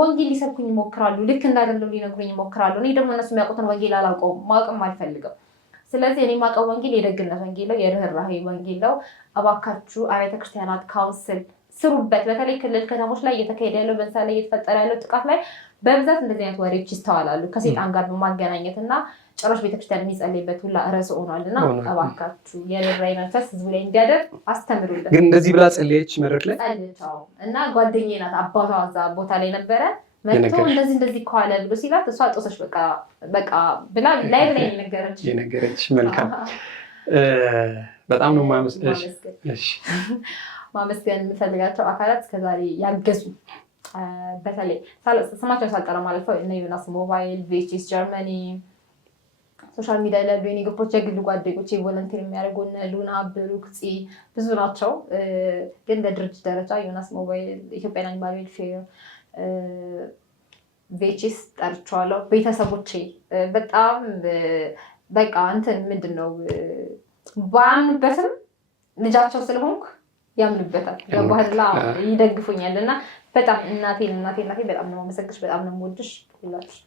ወንጌል ሊሰብኩኝ ይሞክራሉ። ልክ እንዳደለው ሊነግሩኝ ይሞክራሉ። እኔ ደግሞ እነሱ የሚያውቁትን ወንጌል አላውቀውም፣ ማወቅም አልፈልግም። ስለዚህ እኔ የማውቀው ወንጌል የደግነት ወንጌል ነው፣ የርህራሄ ወንጌል ነው። እባካችሁ አብያተ ክርስቲያናት ካውንስል ስሩበት። በተለይ ክልል ከተሞች ላይ እየተካሄደ ያለው በእንስሳ ላይ እየተፈጠረ ያለው ጥቃት ላይ በብዛት እንደዚህ አይነት ወሬዎች ይስተዋላሉ። ከሴጣን ጋር በማገናኘት እና ጭራሽ ቤተክርስቲያን የሚጸልይበት ሁላ ርዕስ ሆኗል። እና እባካችሁ የርህራሄ መንፈስ ህዝቡ ላይ እንዲያደር አስተምሩልን። ግን እንደዚህ ብላ ጸለየች መድረክ ላይ እና ጓደኛዬ ናት አባቷ እዛ ቦታ ላይ ነበረ መጥቶ እንደዚህ ከኋላ ብሎ ሲላት እሷ ጦሰች በቃ ብላ ላይ የነገረች። መልካም በጣም ነው ማመስገን የምፈልጋቸው አካላት እስከዛሬ ያገዙ በተለይ ስማቸውን ሳልጠራ ማለፈው እነ ዮናስ ሞባይል፣ ቬቺስ ጀርመኒ፣ ሶሻል ሚዲያ ላይ የኔ ግሩፖች፣ የግል ጓደኞች ቮለንቲር የሚያደርጉ ሉና፣ ብሩክ፣ ብዙ ናቸው። ግን በድርጅት ደረጃ ዮናስ ሞባይል፣ ኢትዮጵያን አኒማል ዌልፌር፣ ቬቺስ ጠርቼዋለሁ። ቤተሰቦቼ በጣም በቃ እንትን ምንድን ነው ባያምኑበትም ልጃቸው ስለሆንኩ ያምኑበታል። ገባህላ ይደግፉኛል እና በጣም እናቴ በጣም ነው የማመሰግንሽ። በጣም ነው የምወድሽ ሁላችሁ።